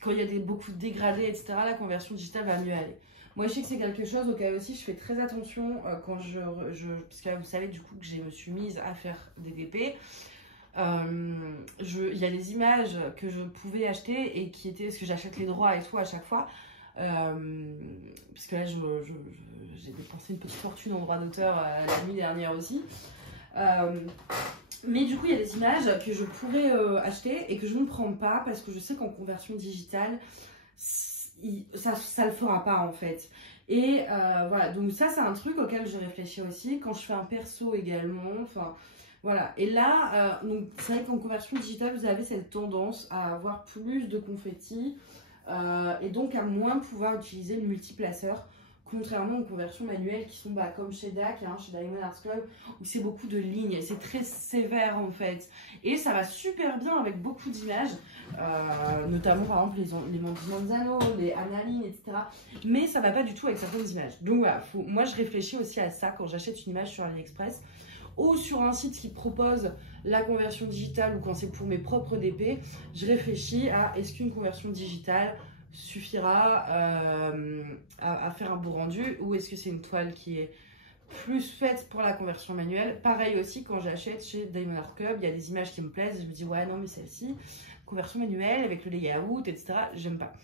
quand il y a beaucoup de dégradés, etc., la conversion digitale va mieux aller. Moi, je sais que c'est quelque chose auquel aussi je fais très attention quand parce que vous savez du coup que je me suis mise à faire des DP. Il y a des images que je pouvais acheter et qui étaient, parce que j'achète les droits et tout à chaque fois, parce que là j'ai dépensé une petite fortune en droit d'auteur la nuit dernière aussi, mais du coup il y a des images que je pourrais acheter et que je ne prends pas parce que je sais qu'en conversion digitale ça le fera pas en fait. Et voilà, donc ça c'est un truc auquel je réfléchis aussi quand je fais un perso également, enfin voilà. Et là, donc c'est vrai qu'en conversion digitale, vous avez cette tendance à avoir plus de confettis et donc à moins pouvoir utiliser le multiplaceur, contrairement aux conversions manuelles qui sont comme chez DAC, hein, chez Diamond Art Club, où c'est beaucoup de lignes, c'est très sévère en fait. Et ça va super bien avec beaucoup d'images, notamment par exemple les Manzano, les Analine, etc. Mais ça va pas du tout avec certaines images. Donc voilà, moi je réfléchis aussi à ça quand j'achète une image sur AliExpress ou sur un site qui propose la conversion digitale ou quand c'est pour mes propres DP, je réfléchis à est-ce qu'une conversion digitale suffira à faire un beau rendu ou est-ce que c'est une toile qui est plus faite pour la conversion manuelle. Pareil aussi quand j'achète chez Diamond Art Club, il y a des images qui me plaisent et je me dis ouais non mais celle-ci, conversion manuelle avec le layout etc, j'aime pas.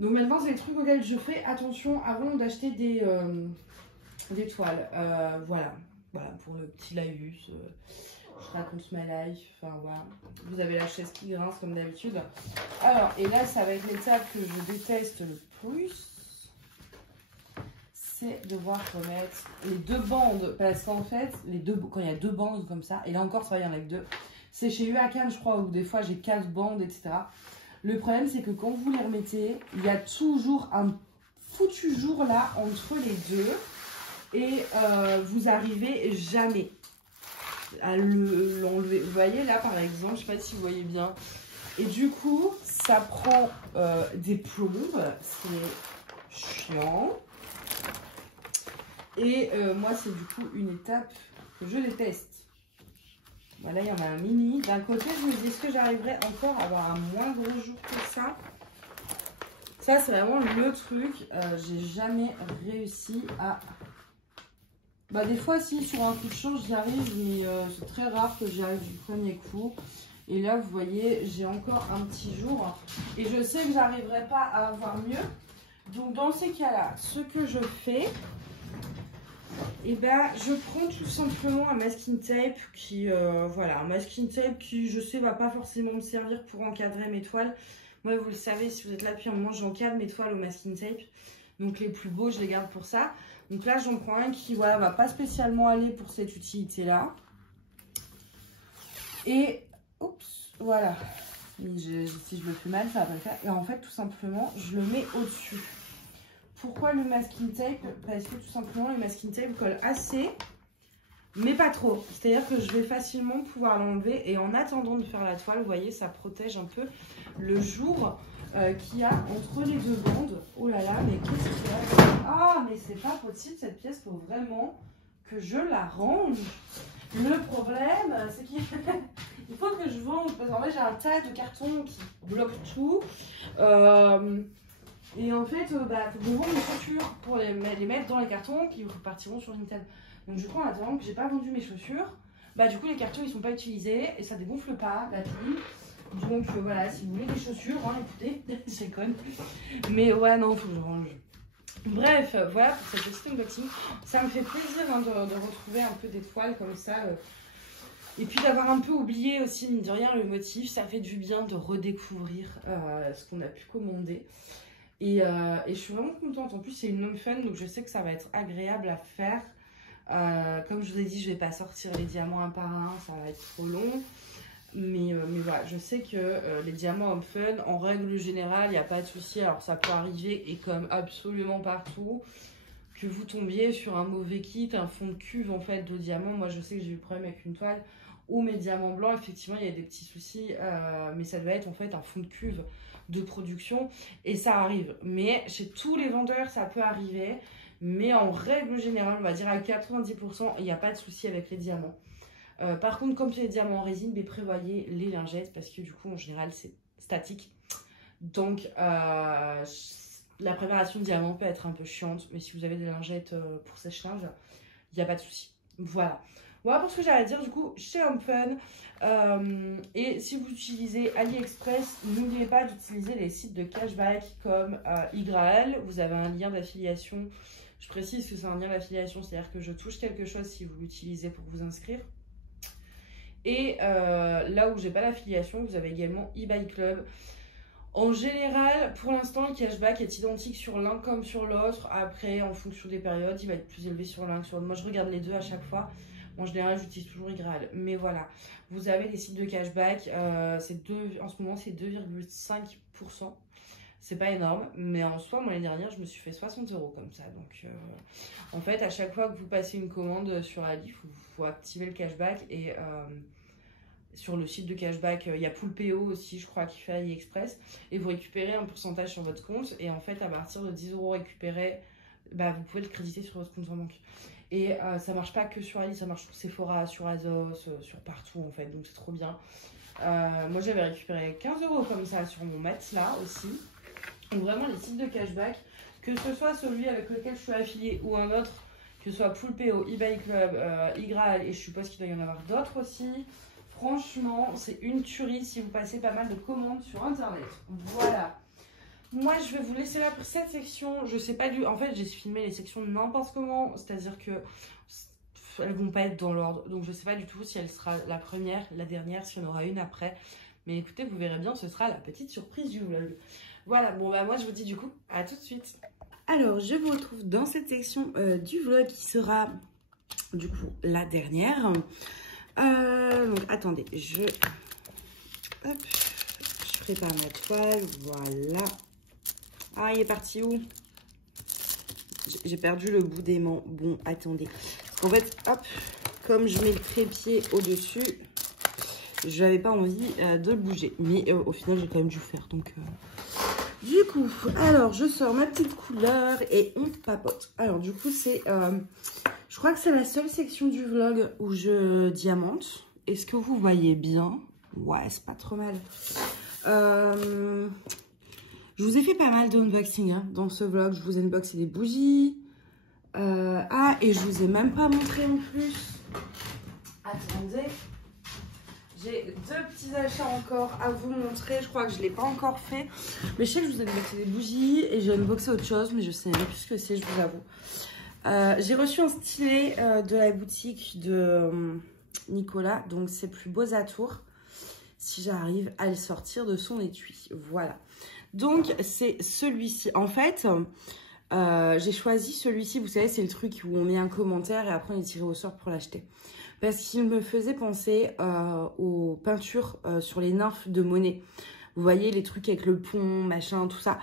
Donc maintenant c'est des trucs auxquels je fais attention avant d'acheter des toiles. Voilà pour le petit laïus, je raconte ma life, enfin voilà, vous avez la chaise qui grince comme d'habitude. Alors, et là ça va être l'étape que je déteste le plus, c'est devoir remettre les deux bandes, parce qu'en fait, quand il y a deux bandes comme ça, et là encore ça va, il y en a que deux, c'est chez UACAN je crois, où des fois j'ai 4 bandes, etc. Le problème c'est que quand vous les remettez, il y a toujours un foutu jour là entre les deux, et vous arrivez jamais à l'enlever. Vous voyez là par exemple, je sais pas si vous voyez bien, et du coup ça prend des plombes, c'est chiant, et moi c'est du coup une étape que je déteste. Voilà, il y en a un mini. D'un côté je me dis, est-ce que j'arriverai encore à avoir un moins gros jour que ça? Ça c'est vraiment le truc, j'ai jamais réussi à... des fois, si, sur un coup de chance, j'y arrive, mais c'est très rare que j'y arrive du premier coup. Et là, vous voyez, j'ai encore un petit jour. Et je sais que j'arriverai pas à avoir mieux. Donc, dans ces cas-là, ce que je fais, je prends tout simplement un masking tape qui, un masking tape qui, je sais, va pas forcément me servir pour encadrer mes toiles. Moi, vous le savez, si vous êtes là depuis un moment, j'encadre mes toiles au masking tape. Donc, les plus beaux, je les garde pour ça. Donc là, j'en prends un qui va pas spécialement aller pour cette utilité-là. Et, oups, voilà. Si je le fais mal, ça va pas le faire. Et en fait, tout simplement, je le mets au-dessus. Pourquoi le masking tape? Parce que tout simplement, le masking tape colle assez, mais pas trop. C'est-à-dire que je vais facilement pouvoir l'enlever. Et en attendant de faire la toile, vous voyez, ça protège un peu le jour qu'il y a entre les deux bandes. Oh là là, mais qu'est-ce qu'il y a? Ah, mais c'est pas possible cette pièce, faut vraiment que je la range. Le problème, c'est qu'il faut que je vende, parce qu'en fait j'ai un tas de cartons qui bloquent tout. Et en fait, faut que je vende mes chaussures pour les mettre dans les cartons qui repartiront sur Vinted. Donc du coup, en attendant que j'ai pas vendu mes chaussures, du coup les cartons ils sont pas utilisés et ça dégonfle pas la pile. Donc voilà, si vous voulez des chaussures, hein, écoutez, c'est con. Mais ouais, non, faut que je range. Bref, voilà pour cette petite unboxing. Ça me fait plaisir hein, de retrouver un peu des toiles comme ça. Et puis d'avoir un peu oublié aussi, mine de rien, le motif. Ça fait du bien de redécouvrir ce qu'on a pu commander. Et je suis vraiment contente. En plus, c'est une homme fun, donc je sais que ça va être agréable à faire. Comme je vous ai dit, je vais pas sortir les diamants un par un, ça va être trop long. Mais voilà, je sais que les diamants Home Fun, en règle générale, il n'y a pas de souci. Alors ça peut arriver, et comme absolument partout, que vous tombiez sur un mauvais kit, un fond de cuve en fait de diamants. Moi je sais que j'ai eu le problème avec une toile où mes diamants blancs, effectivement il y a des petits soucis, mais ça devait être en fait un fond de cuve de production et ça arrive. Mais chez tous les vendeurs ça peut arriver, mais en règle générale, on va dire à 90%, il n'y a pas de souci avec les diamants. Par contre, comme c'est des diamants en résine, prévoyez les lingettes parce que du coup, en général, c'est statique. Donc, la préparation de diamants peut être un peu chiante, mais si vous avez des lingettes pour sèche-linge, il n'y a pas de souci. Voilà. Voilà pour ce que j'allais dire du coup chez Home Fun. Et si vous utilisez AliExpress, n'oubliez pas d'utiliser les sites de cashback comme Ygraal. Vous avez un lien d'affiliation. Je précise que c'est un lien d'affiliation, c'est-à-dire que je touche quelque chose si vous l'utilisez pour vous inscrire. Et là où j'ai pas l'affiliation, vous avez également eBay Club. En général, pour l'instant, le cashback est identique sur l'un comme sur l'autre. Après, en fonction des périodes, il va être plus élevé sur l'un que sur l'autre. Moi, je regarde les deux à chaque fois. En général, j'utilise toujours Ygraal. Mais voilà, vous avez des sites de cashback. En ce moment, c'est 2,5%. C'est pas énorme, mais en soi, moi l'année dernière, je me suis fait 60 € comme ça. Donc, en fait, à chaque fois que vous passez une commande sur Ali, il faut activer le cashback. Et sur le site de cashback, il y a Poolpeo aussi, je crois, qui fait AliExpress. Et vous récupérez un pourcentage sur votre compte. Et en fait, à partir de 10 € récupérés, vous pouvez le créditer sur votre compte en banque. Et ça marche pas que sur Ali, ça marche sur Sephora, sur Azos, sur partout en fait. Donc, c'est trop bien. Moi, j'avais récupéré 15 € comme ça sur mon matelas aussi. Donc vraiment les sites de cashback, que ce soit celui avec lequel je suis affiliée ou un autre, que ce soit Poolpeo, eBay Club, Ygraal, et je suppose qu'il doit y en avoir d'autres aussi. Franchement, c'est une tuerie si vous passez pas mal de commandes sur internet. Voilà. Moi, je vais vous laisser là pour cette section. Je sais pas du... En fait, j'ai filmé les sections n'importe comment, c'est-à-dire que elles vont pas être dans l'ordre. Donc, je sais pas du tout si elle sera la première, la dernière, s'il y en aura une après. Mais écoutez, vous verrez bien, ce sera la petite surprise du vlog. Voilà, bon moi je vous dis du coup, à tout de suite. Alors, je vous retrouve dans cette section du vlog qui sera du coup la dernière. Donc, attendez, je prépare ma toile, voilà. Ah, il est parti où? J'ai perdu le bout d'aimant. Bon, attendez. En fait, hop, comme je mets le trépied au-dessus, je n'avais pas envie de le bouger. Mais au final, j'ai quand même dû le faire, donc... Du coup, alors je sors ma petite couleur et on papote. Alors du coup, c'est, je crois que c'est la seule section du vlog où je diamante. Est-ce que vous voyez bien? Ouais, c'est pas trop mal. Je vous ai fait pas mal d'unboxing hein, dans ce vlog. Je vous ai unboxé des bougies. Ah, et je vous ai même pas montré en plus. Attendez. J'ai deux petits achats encore à vous montrer. Je crois que je ne l'ai pas encore fait. Mais je sais que je vous ai unboxé des bougies et j'ai unboxé autre chose. Mais je sais même plus ce que c'est, je vous avoue. J'ai reçu un stylet de la boutique de Nicolas. Donc, c'est Plus Beaux Atours. Si j'arrive à le sortir de son étui. Voilà. Donc, c'est celui-ci. En fait, j'ai choisi celui-ci. Vous savez, c'est le truc où on met un commentaire et après on est tiré au sort pour l'acheter. Parce qu'il me faisait penser aux peintures sur les nymphes de Monet. Vous voyez, les trucs avec le pont, machin, tout ça.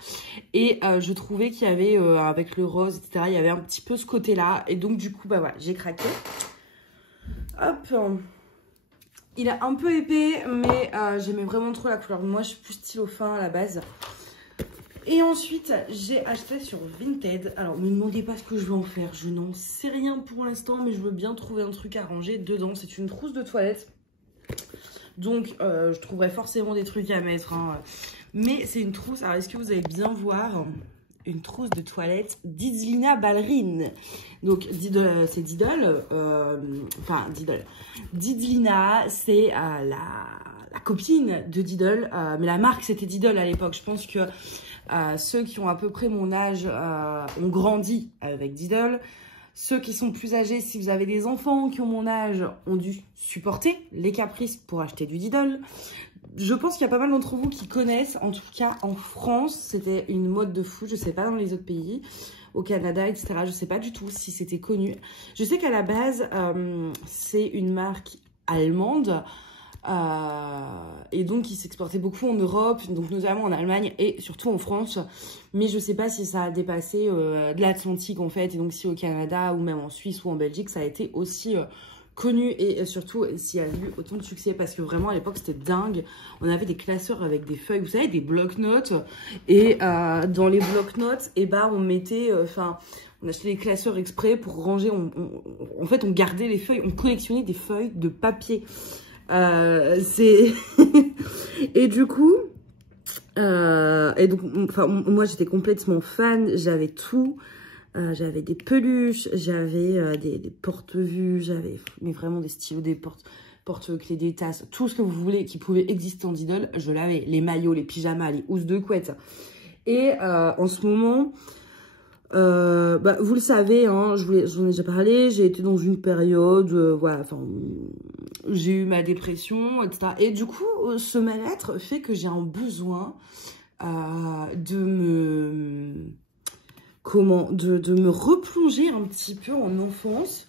Et je trouvais qu'il y avait, avec le rose, etc., il y avait un petit peu ce côté-là. Et donc, du coup, voilà, j'ai craqué. Hop. Il est un peu épais, mais j'aimais vraiment trop la couleur. Moi, je suis plus stylo fin à la base. Et ensuite, j'ai acheté sur Vinted. Alors, ne me demandez pas ce que je vais en faire. Je n'en sais rien pour l'instant, mais je veux bien trouver un truc à ranger dedans. C'est une trousse de toilette. Donc, je trouverai forcément des trucs à mettre. Hein. Mais c'est une trousse. Alors, est-ce que vous allez bien voir une trousse de toilette Didlina Ballerine. Donc, c'est Diddle. Enfin, Diddle. Didlina, c'est la copine de Diddle. Mais la marque, c'était Diddle à l'époque. Je pense que ceux qui ont à peu près mon âge ont grandi avec Diddle. Ceux qui sont plus âgés, si vous avez des enfants qui ont mon âge, ont dû supporter les caprices pour acheter du Diddle. Je pense qu'il y a pas mal d'entre vous qui connaissent. En tout cas, en France, c'était une mode de fou. Je sais pas dans les autres pays, au Canada, etc. Je sais pas du tout si c'était connu. Je sais qu'à la base, c'est une marque allemande. Et donc qui s'exportait beaucoup en Europe, donc notamment en Allemagne et surtout en France, mais je sais pas si ça a dépassé de l'Atlantique en fait, et donc si au Canada ou même en Suisse ou en Belgique ça a été aussi connu, et surtout s'il y a eu autant de succès, parce que vraiment à l'époque c'était dingue. On avait des classeurs avec des feuilles, vous savez, des bloc-notes, et dans les bloc-notes, et ben on mettait, on achetait des classeurs exprès pour ranger, en fait on gardait les feuilles, on collectionnait des feuilles de papier. Et du coup moi j'étais complètement fan, j'avais tout, j'avais des peluches, j'avais des porte-vues, j'avais mais vraiment des stylos, des porte-clés, des tasses, tout ce que vous voulez qui pouvait exister en Diddle, je l'avais, les maillots, les pyjamas, les housses de couette. Et en ce moment, vous le savez, hein, j'en ai déjà parlé, j'ai été dans une période, voilà, enfin, j'ai eu ma dépression, etc. Et du coup, ce mal-être fait que j'ai un besoin de me replonger un petit peu en enfance,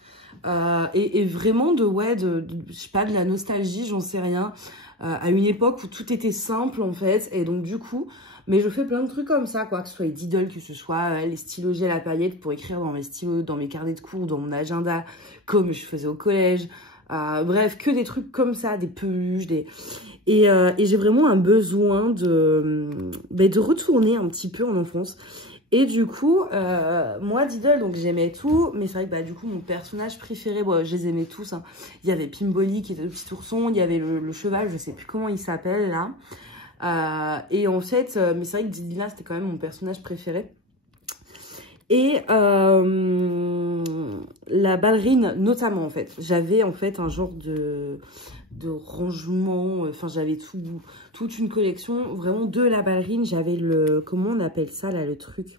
et vraiment je sais pas, de la nostalgie, j'en sais rien, à une époque où tout était simple en fait, et donc du coup, mais je fais plein de trucs comme ça, quoi, que ce soit les Diddle, que ce soit les stylos gel à paillettes pour écrire dans mes stylos, dans mes carnets de cours, dans mon agenda, comme je faisais au collège. Bref, que des trucs comme ça, des peluches, et j'ai vraiment un besoin de retourner un petit peu en enfance. Et du coup, moi, Diddle, donc j'aimais tout, mais c'est vrai que du coup, mon personnage préféré, je les aimais tous. Hein. Il y avait Pimboli qui était le petit ourson, il y avait le cheval, je sais plus comment il s'appelle là. Et en fait, mais c'est vrai que Didlina, c'était quand même mon personnage préféré. Et la ballerine, notamment, en fait. J'avais, en fait, un genre de rangement. Enfin, j'avais toute une collection, vraiment, de la ballerine. J'avais comment on appelle ça, là, le truc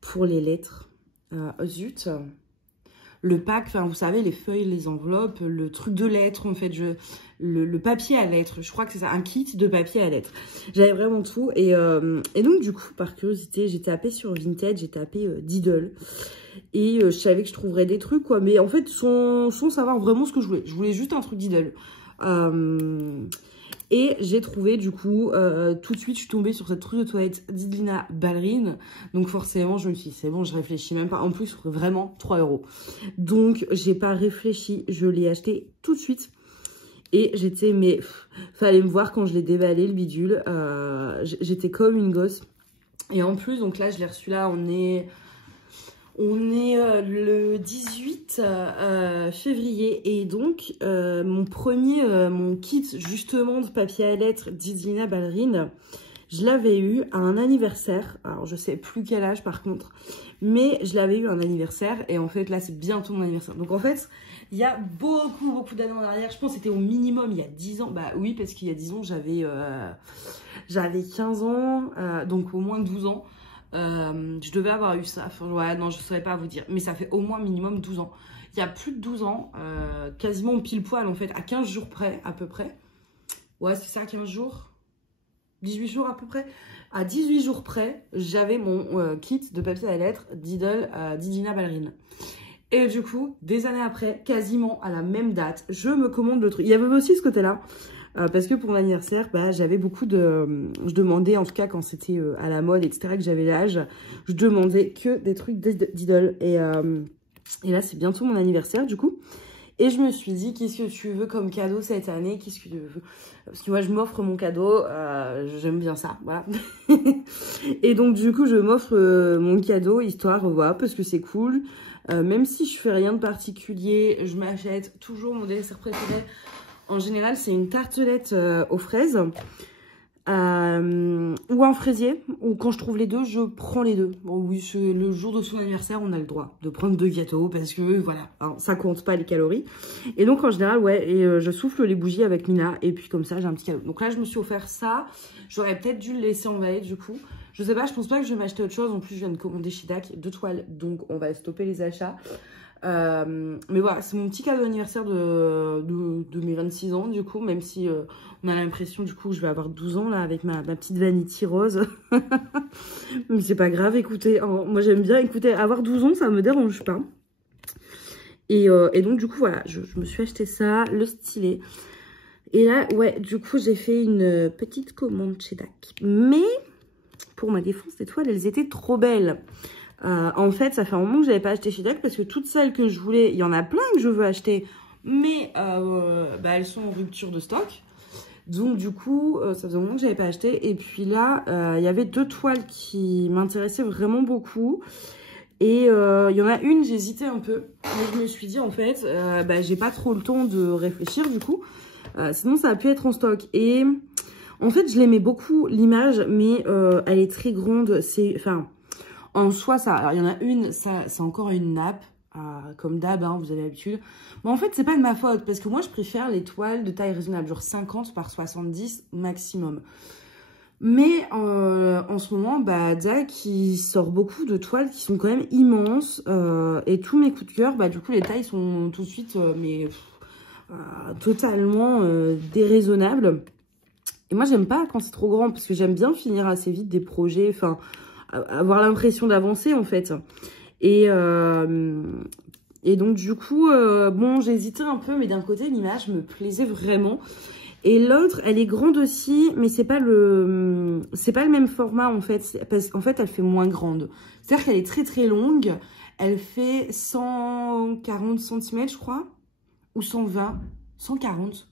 pour les lettres. Zut. Le pack, enfin, vous savez, les feuilles, les enveloppes, le truc de lettres, en fait, le papier à lettres. Je crois que c'est ça, un kit de papier à lettres. J'avais vraiment tout. Et donc, du coup, par curiosité, j'ai tapé sur Vinted, j'ai tapé Diddle. Et je savais que je trouverais des trucs, quoi. Mais en fait, sans savoir vraiment ce que je voulais. Je voulais juste un truc Diddle. Et j'ai trouvé, du coup, tout de suite, je suis tombée sur cette trousse de toilette Didlina Ballerine. Donc forcément, je me suis dit, c'est bon, je réfléchis même pas. En plus, vraiment 3 €. Donc, j'ai pas réfléchi, je l'ai acheté tout de suite. Et j'étais, mais fallait me voir quand je l'ai déballé, le bidule. J'étais comme une gosse. Et en plus, donc là, je l'ai reçu là, on est le 18 février, et donc mon kit justement de papier à lettres Didlina Ballerine, je l'avais eu à un anniversaire. Alors je sais plus quel âge par contre, mais je l'avais eu à un anniversaire, et en fait là c'est bientôt mon anniversaire. Donc en fait il y a beaucoup d'années en arrière, je pense que c'était au minimum il y a 10 ans. Bah oui, parce qu'il y a 10 ans j'avais 15 ans, donc au moins 12 ans. Je devais avoir eu ça, enfin, ouais, non, je ne saurais pas vous dire, mais ça fait au moins minimum 12 ans. Il y a plus de 12 ans, quasiment pile poil en fait, à 15 jours près, à peu près. Ouais, c'est ça, 15 jours 18 jours à peu près. À 18 jours près, j'avais mon kit de papier à lettres Diddle, Didlina Ballerine. Et du coup, des années après, quasiment à la même date, je me commande le truc. Il y avait aussi ce côté-là. Parce que pour mon anniversaire, j'avais beaucoup de... Je demandais, en tout cas quand c'était à la mode, etc., que j'avais l'âge, je demandais que des trucs Diddle. Et là, c'est bientôt mon anniversaire, du coup. Et je me suis dit, qu'est-ce que tu veux comme cadeau cette année? Qu'est-ce que tu veux? Parce que moi, je m'offre mon cadeau. J'aime bien ça, voilà. Et donc, du coup, je m'offre mon cadeau, histoire, voilà, parce que c'est cool. Même si je fais rien de particulier, je m'achète toujours mon dessert préféré. En général, c'est une tartelette aux fraises. Ou un fraisier, ou quand je trouve les deux, je prends les deux. Bon oui, le jour de son anniversaire, on a le droit de prendre 2 gâteaux, parce que voilà, hein, ça compte pas les calories. Et donc en général, ouais, et je souffle les bougies avec Mina, et puis comme ça, j'ai un petit cadeau. Donc là, je me suis offert ça, j'aurais peut-être dû le laisser en valet du coup. Je sais pas, je pense pas que je vais m'acheter autre chose, en plus je viens de commander chez DAC 2 toiles, donc on va stopper les achats. Mais voilà, c'est mon petit cadeau d'anniversaire de mes 26 ans du coup, même si on a l'impression du coup que je vais avoir 12 ans là avec ma petite vanity rose. Mais c'est pas grave, écoutez, moi j'aime bien, écoutez, avoir 12 ans ça me dérange pas. Et donc du coup voilà, je me suis acheté ça, le stylet. Et là, ouais, du coup j'ai fait une petite commande chez DAC. Mais pour ma défense, les toiles, elles étaient trop belles. En fait, ça fait un moment que j'avais pas acheté chez DAC parce que toutes celles que je voulais, il y en a plein que je veux acheter, mais elles sont en rupture de stock. Donc du coup, ça faisait un moment que j'avais pas acheté. Et puis là, il y avait 2 toiles qui m'intéressaient vraiment beaucoup. Et il y en a une, j'hésitais un peu. Mais je me suis dit, en fait, j'ai pas trop le temps de réfléchir du coup. Sinon, ça a pu être en stock. Et en fait, je l'aimais beaucoup, l'image, mais elle est très grande. Enfin... En soi, ça, alors il y en a une, c'est encore une nappe, comme d'hab, hein, vous avez l'habitude. Mais en fait, c'est pas de ma faute, parce que moi, je préfère les toiles de taille raisonnable, genre 50 par 70 maximum. Mais en ce moment, DAC, il sort beaucoup de toiles qui sont quand même immenses. Et tous mes coups de cœur, du coup, les tailles sont tout de suite, totalement déraisonnables. Et moi, j'aime pas quand c'est trop grand, parce que j'aime bien finir assez vite des projets, enfin... avoir l'impression d'avancer en fait. Et donc du coup bon, j'hésitais un peu, mais d'un côté l'image me plaisait vraiment, et l'autre elle est grande aussi, mais c'est pas le même format en fait, parce qu'en fait elle fait moins grande, c'est à dire qu'elle est très très longue, elle fait 140 cm je crois, ou 120, 140,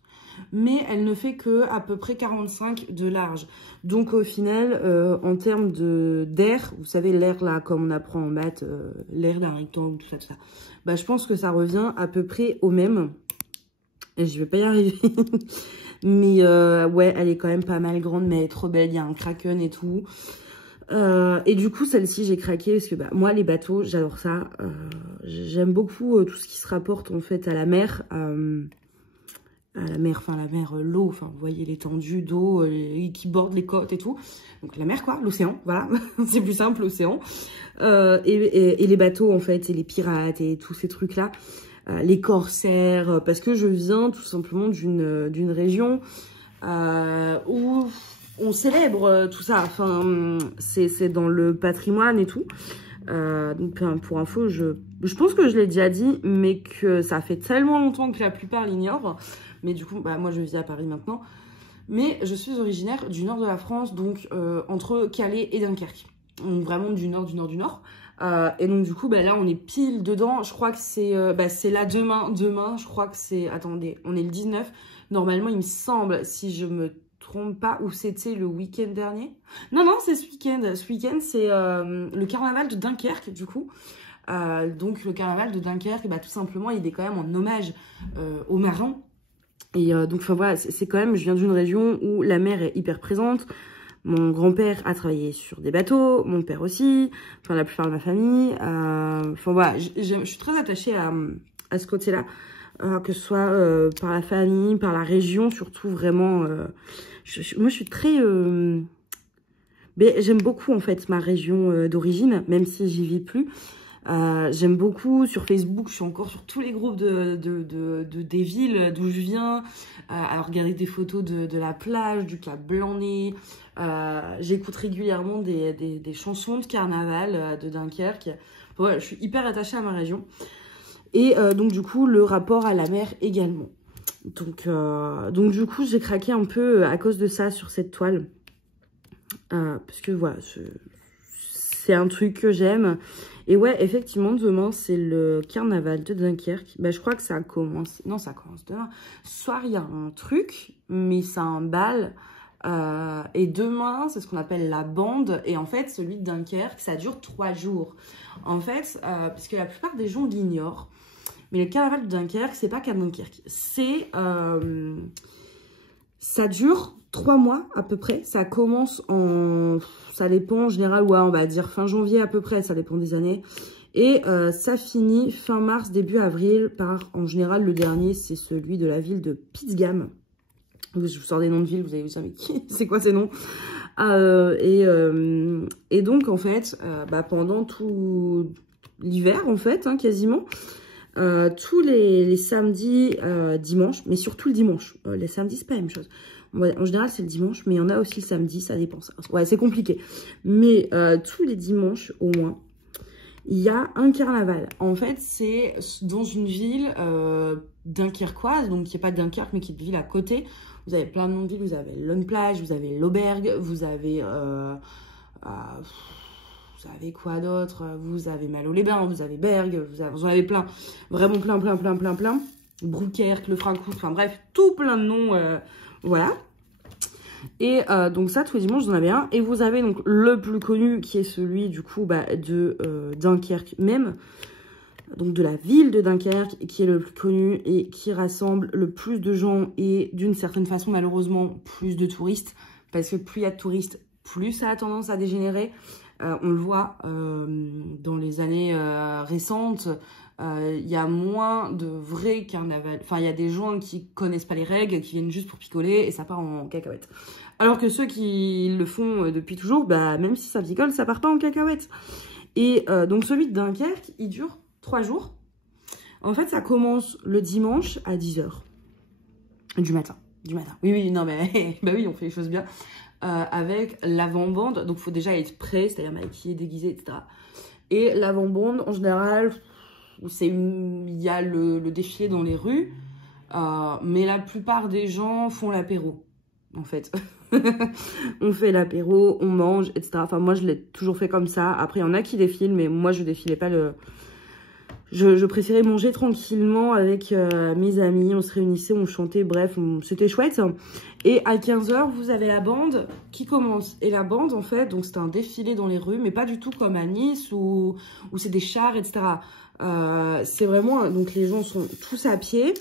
mais elle ne fait que à peu près 45 de large. Donc au final, en termes d'air, vous savez l'air là, comme on apprend en maths, l'air d'un rectangle, tout ça, je pense que ça revient à peu près au même. Et je vais pas y arriver. Mais ouais, elle est quand même pas mal grande, mais elle est trop belle, il y a un kraken et tout. Et du coup, celle-ci, j'ai craqué parce que moi, les bateaux, j'adore ça. J'aime beaucoup tout ce qui se rapporte en fait à la mer. La mer, l'eau, enfin, vous voyez l'étendue d'eau qui borde les côtes et tout. Donc la mer, quoi, l'océan, voilà, c'est plus simple, l'océan. Et les bateaux, en fait, et les pirates et tous ces trucs-là, les corsaires, parce que je viens tout simplement d'une région où on célèbre tout ça, enfin, c'est dans le patrimoine et tout. Donc pour info, je pense que je l'ai déjà dit, mais que ça fait tellement longtemps que la plupart l'ignorent. Mais du coup, moi je vis à Paris maintenant. Mais je suis originaire du nord de la France, donc entre Calais et Dunkerque. Donc vraiment du nord. Et donc du coup, là on est pile dedans. Je crois que c'est là demain, je crois que c'est... Attendez, on est le 19. Normalement, il me semble, si je me trompe pas, ou c'était le week-end dernier. Non, c'est ce week-end. Ce week-end, c'est le carnaval de Dunkerque, du coup. Donc, le carnaval de Dunkerque, tout simplement, il est quand même en hommage aux marins. Et donc, enfin, voilà, c'est quand même... Je viens d'une région où la mer est hyper présente. Mon grand-père a travaillé sur des bateaux, mon père aussi, enfin, la plupart de ma famille. Enfin, voilà, je suis très attachée à ce côté-là. Que ce soit par la famille, par la région, surtout vraiment. Moi, je suis très... j'aime beaucoup, en fait, ma région d'origine, même si j'y vis plus. J'aime beaucoup. Sur Facebook, je suis encore sur tous les groupes des villes d'où je viens, à regarder des photos de la plage, du Cap Blanc-Nez. J'écoute régulièrement des chansons de carnaval de Dunkerque. Ouais, je suis hyper attachée à ma région. Et donc du coup, le rapport à la mer également. Donc du coup, j'ai craqué un peu à cause de ça sur cette toile. Parce que voilà, c'est un truc que j'aime. Et ouais, effectivement, demain, c'est le carnaval de Dunkerque. Bah, je crois que ça commence... Non, ça commence demain. Ce soir, il y a un truc, mais c'est un bal. Et demain, c'est ce qu'on appelle la bande. Et en fait, celui de Dunkerque, ça dure 3 jours. En fait, parce que la plupart des gens l'ignorent. Mais le carnaval de Dunkerque, c'est pas qu'à Dunkerque. C'est... ça dure 3 mois à peu près. Ça commence en... Ça dépend en général, ouais, on va dire fin janvier à peu près. Ça dépend des années. Et ça finit fin mars, début avril par, en général, le dernier, c'est celui de la ville de Pitzgam. Je vous sors des noms de villes, vous allez vous dire, mais c'est quoi ces noms? Et donc, en fait, pendant tout l'hiver, en fait, hein, quasiment, tous les samedis, dimanches, mais surtout le dimanche. Les samedis, c'est pas la même chose. Ouais, en général, c'est le dimanche, mais il y en a aussi le samedi, ça dépend. Ouais, c'est compliqué. Mais tous les dimanches, au moins, il y a un carnaval. En fait, c'est dans une ville dunkerquoise, donc qui n'est pas Dunkerque, mais qui est une ville à côté. Vous avez plein de noms de villes. Vous avez Lonneplage, vous avez l'Auberge, vous avez quoi d'autre? Vous avez Malo-les-Bains, vous avez Bergue, vous en avez plein. Vraiment plein. Brouquerque, Le Francou, enfin bref, tout plein de noms, voilà. Et donc ça, tous les dimanches, vous en avez un. Et vous avez donc le plus connu, qui est celui, du coup, de Dunkerque même. Donc de la ville de Dunkerque, qui est le plus connu et qui rassemble le plus de gens et d'une certaine façon, malheureusement, plus de touristes. Parce que plus il y a de touristes, plus ça a tendance à dégénérer. On le voit dans les années récentes. Il y a moins de vrais carnavals. Enfin, il y a des gens qui connaissent pas les règles, qui viennent juste pour picoler et ça part en cacahuète. Alors que ceux qui le font depuis toujours, même si ça picole, ça part pas en cacahuète. Et donc celui de Dunkerque, il dure 3 jours. En fait, ça commence le dimanche à 10 h du matin. Oui, non mais oui, on fait les choses bien. Avec l'avant-bande, donc il faut déjà être prêt, c'est-à-dire maquillé, déguisé, etc. Et l'avant-bande, en général, il y a le défilé dans les rues, mais la plupart des gens font l'apéro, en fait. On fait l'apéro, on mange, etc. Enfin, moi, je l'ai toujours fait comme ça. Après, il y en a qui défilent, mais moi, je défilais pas le... Je préférais manger tranquillement avec mes amis, on se réunissait, on chantait, bref, c'était chouette. Et à 15 h, vous avez la bande qui commence. Et la bande, en fait, donc c'est un défilé dans les rues, mais pas du tout comme à Nice où c'est des chars, etc. C'est vraiment, donc les gens sont tous à pied.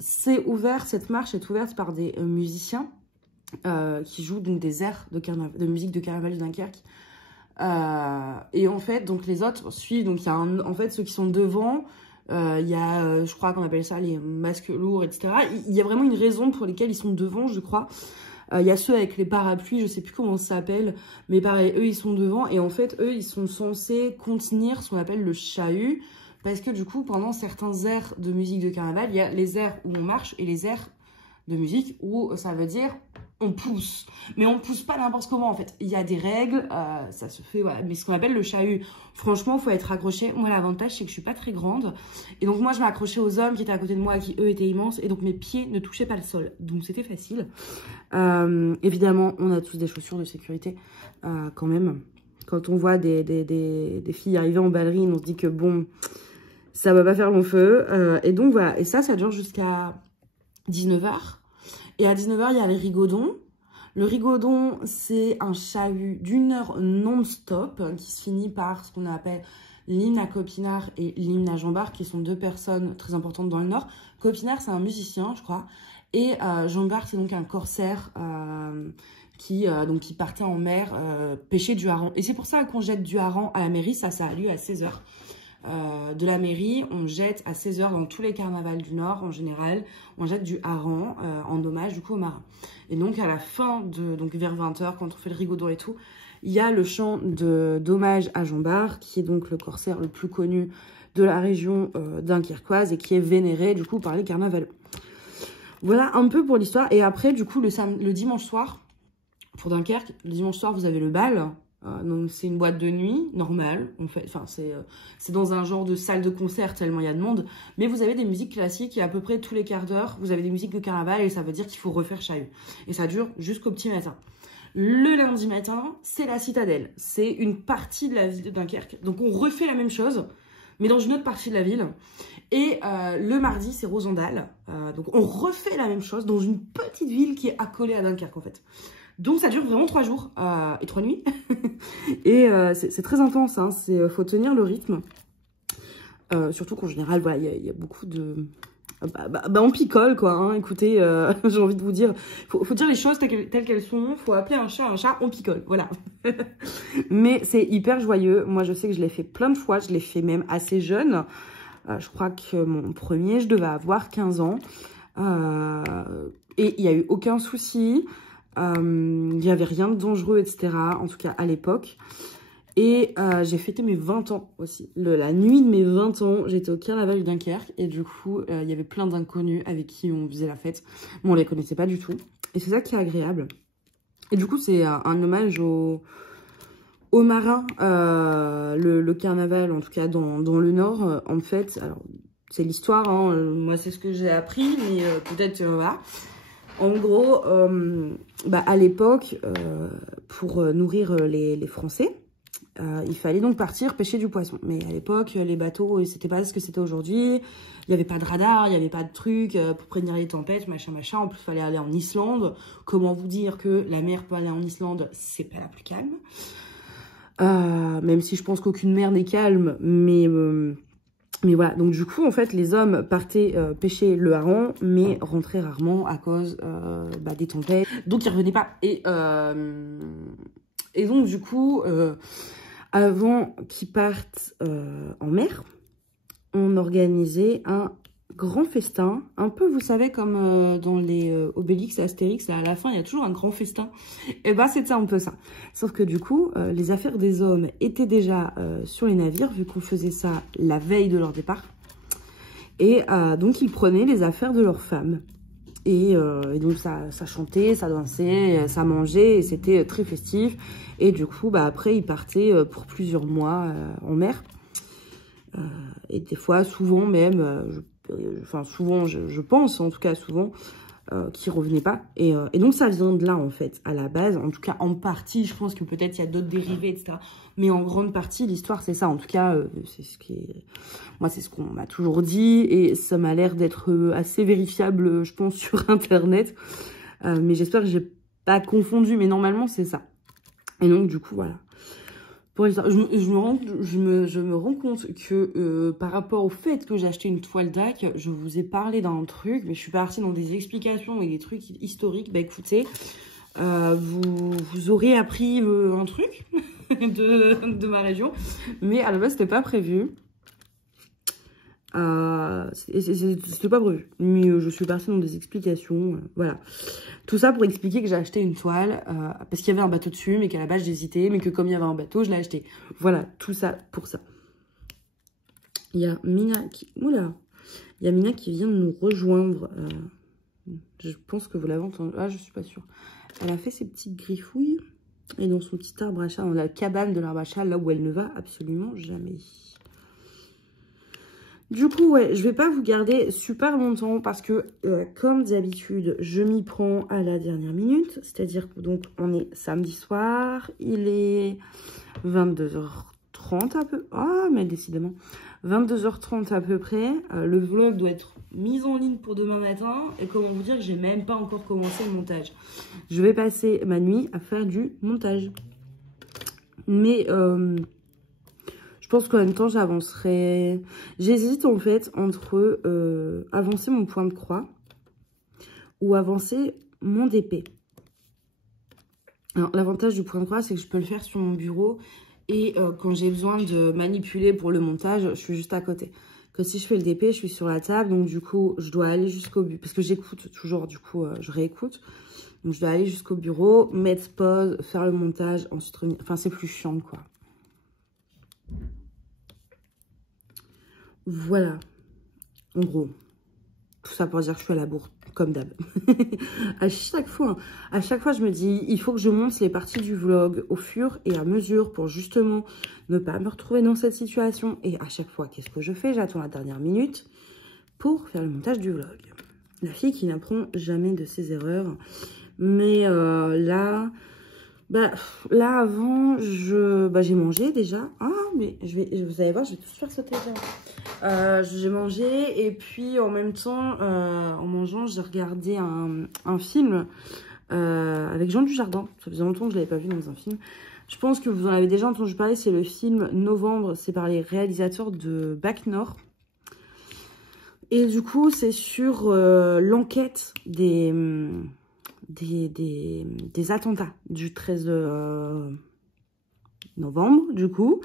C'est ouvert, cette marche est ouverte par des musiciens qui jouent donc des airs de musique de carnaval de Dunkerque. Et en fait, donc les autres suivent. Donc il y a en fait ceux qui sont devant. Il y a, je crois qu'on appelle ça les masques lourds, etc. Il y a vraiment une raison pour lesquelles ils sont devant, je crois. Il y a ceux avec les parapluies, je sais plus comment ça s'appelle, mais pareil, eux ils sont devant. Et en fait, eux ils sont censés contenir ce qu'on appelle le chahut, parce que du coup, pendant certains airs de musique de carnaval, il y a les airs où on marche et les airs de musique où ça veut dire on pousse, mais on pousse pas n'importe comment en fait. Il y a des règles, ça se fait, voilà. Mais ce qu'on appelle le chahut, franchement, faut être accroché. Moi, l'avantage, c'est que je suis pas très grande. Et donc, moi, je m'accrochais aux hommes qui étaient à côté de moi, qui eux étaient immenses. Et donc, mes pieds ne touchaient pas le sol. Donc, c'était facile. Évidemment, on a tous des chaussures de sécurité quand même. Quand on voit des filles arriver en ballerine, on se dit que bon, ça va pas faire long feu. Et donc, voilà. Et ça dure jusqu'à 19 h. Et à 19 h, il y a les rigodons. Le rigodon, c'est un chahut d'1 heure non-stop qui se finit par ce qu'on appelle l'hymne à Copinard et l'hymne à Jean Bart, qui sont 2 personnes très importantes dans le Nord. Copinard, c'est un musicien, je crois. Et Jean Bart, c'est donc un corsaire qui partait en mer pêcher du hareng. Et c'est pour ça qu'on jette du hareng à la mairie. Ça a lieu à 16 h. De la mairie, on jette à 16 h dans tous les carnavals du Nord en général, on jette du hareng en hommage du coup aux marins. Et donc à la fin donc vers 20 h, quand on fait le rigodon et tout, il y a le chant d'hommage à Jean Bart, qui est donc le corsaire le plus connu de la région dunkerquoise et qui est vénéré du coup par les carnavals. Voilà un peu pour l'histoire. Et après du coup le dimanche soir, pour Dunkerque, le dimanche soir vous avez le bal. Donc c'est une boîte de nuit normale, en fait. Enfin c'est dans un genre de salle de concert tellement il y a de monde, mais vous avez des musiques classiques et à peu près tous les quarts d'heure vous avez des musiques de carnaval et ça veut dire qu'il faut refaire chahut et ça dure jusqu'au petit matin. Le lundi matin, c'est la citadelle. C'est une partie de la ville de Dunkerque. Donc on refait la même chose, mais dans une autre partie de la ville. Et le mardi, c'est Rosendal. Donc on refait la même chose dans une petite ville qui est accolée à Dunkerque en fait. Donc ça dure vraiment 3 jours et 3 nuits. Et c'est très intense, hein. Faut tenir le rythme. Surtout qu'en général, voilà, il y a beaucoup de... on picole, quoi. Hein. Écoutez, j'ai envie de vous dire, faut dire les choses telles qu'elles sont. Faut appeler un chat, on picole. Voilà. Mais c'est hyper joyeux. Moi, je sais que je l'ai fait plein de fois. Je l'ai fait même assez jeune. Je crois que mon premier, je devais avoir 15 ans. Et il n'y a eu aucun souci. Il n'y avait rien de dangereux, etc. En tout cas, à l'époque. Et j'ai fêté mes 20 ans aussi. La nuit de mes 20 ans, j'étais au carnaval de Dunkerque. Et du coup, il y avait plein d'inconnus avec qui on faisait la fête. Bon, on les connaissait pas du tout. Et c'est ça qui est agréable. Et du coup, c'est un hommage aux marins. Le carnaval, en tout cas dans le Nord, en fait. Alors, c'est l'histoire, hein. Moi, c'est ce que j'ai appris. Mais peut-être, voilà. En gros, à l'époque, pour nourrir les Français, il fallait donc partir pêcher du poisson. Mais à l'époque, les bateaux, c'était pas ce que c'était aujourd'hui. Il n'y avait pas de radar, il n'y avait pas de trucs pour prévenir les tempêtes, machin. En plus, il fallait aller en Islande. Comment vous dire que la mer peut aller en Islande, c'est pas la plus calme. Même si je pense qu'aucune mer n'est calme, mais voilà. Donc du coup, en fait, les hommes partaient pêcher le hareng, mais rentraient rarement à cause des tempêtes. Donc ils revenaient pas. Et donc du coup... avant qu'ils partent en mer, on organisait un grand festin. Un peu, vous savez, comme dans les Obélix et Astérix, là, à la fin, il y a toujours un grand festin. Et bah, c'est ça, un peu ça. Sauf que du coup, les affaires des hommes étaient déjà sur les navires, vu qu'on faisait ça la veille de leur départ. Et donc, ils prenaient les affaires de leurs femmes. Et donc ça chantait, ça dansait, ça mangeait, et c'était très festif. Et du coup, après, ils partaient pour plusieurs mois en mer. Et des fois, souvent même, souvent, je pense, en tout cas souvent, qu'ils revenaient pas. Et donc ça vient de là, en fait, à la base. En tout cas, en partie, je pense que peut-être il y a d'autres dérivés, etc. Mais en grande partie, l'histoire, c'est ça. En tout cas, c'est ce qui est... Moi, c'est ce qu'on m'a toujours dit. Et ça m'a l'air d'être assez vérifiable, je pense, sur Internet. Mais j'espère que j'ai pas confondu. Mais normalement, c'est ça. Et donc, du coup, voilà. Pour l'histoire, je me rends compte que par rapport au fait que j'ai acheté une toile DAC, je vous ai parlé d'un truc. Mais je suis partie dans des explications et des trucs historiques. Bah, écoutez, vous aurez appris un truc de ma région. Mais à la base, c'était pas prévu. C'était pas prévu, mais je suis partie dans des explications, voilà. Tout ça pour expliquer que j'ai acheté une toile parce qu'il y avait un bateau dessus, mais qu'à la base j'hésitais, mais que comme il y avait un bateau, je l'ai acheté. Voilà, tout ça pour ça. Il y a Mina qui... Oula, il y a Mina qui vient de nous rejoindre. Je pense que vous l'avez entendu. Ah, je suis pas sûre. Elle a fait ses petites griffouilles et dans son petit arbre à chat, dans la cabane de l'arbre à chat, là où elle ne va absolument jamais. Du coup, ouais, je vais pas vous garder super longtemps parce que, comme d'habitude, je m'y prends à la dernière minute. C'est-à-dire que donc on est samedi soir, il est 22h30 à peu... Ah, mais décidément, 22h30 à peu près. Le vlog doit être mis en ligne pour demain matin. Et comment vous dire que j'ai même pas encore commencé le montage. Je vais passer ma nuit à faire du montage. Mais... je pense qu'en même temps, j'avancerai... J'hésite en fait entre avancer mon point de croix ou avancer mon DP. Alors, l'avantage du point de croix, c'est que je peux le faire sur mon bureau et quand j'ai besoin de manipuler pour le montage, je suis juste à côté. Que si je fais le DP, je suis sur la table, donc du coup, je dois aller jusqu'au bureau. Parce que j'écoute toujours, du coup, je réécoute. Donc, je dois aller jusqu'au bureau, mettre pause, faire le montage, ensuite revenir. Enfin, c'est plus chiant, quoi. Voilà, en gros, tout ça pour dire que je suis à la bourre, comme d'hab. à chaque fois, je me dis, il faut que je monte les parties du vlog au fur et à mesure pour justement ne pas me retrouver dans cette situation. Et à chaque fois, qu'est-ce que je fais? J'attends la dernière minute pour faire le montage du vlog. La fille qui n'apprend jamais de ses erreurs. Mais là, Bah, là, avant, j'ai mangé déjà. Ah, mais vous allez voir, je vais tout faire sauter déjà. J'ai mangé et puis en même temps, en mangeant, j'ai regardé un film avec Jean Dujardin. Ça faisait longtemps que je ne l'avais pas vu dans un film. Je pense que vous en avez déjà entendu parler. C'est le film Novembre. C'est par les réalisateurs de Bac Nord. Et du coup, c'est sur l'enquête des attentats du 13 novembre, du coup.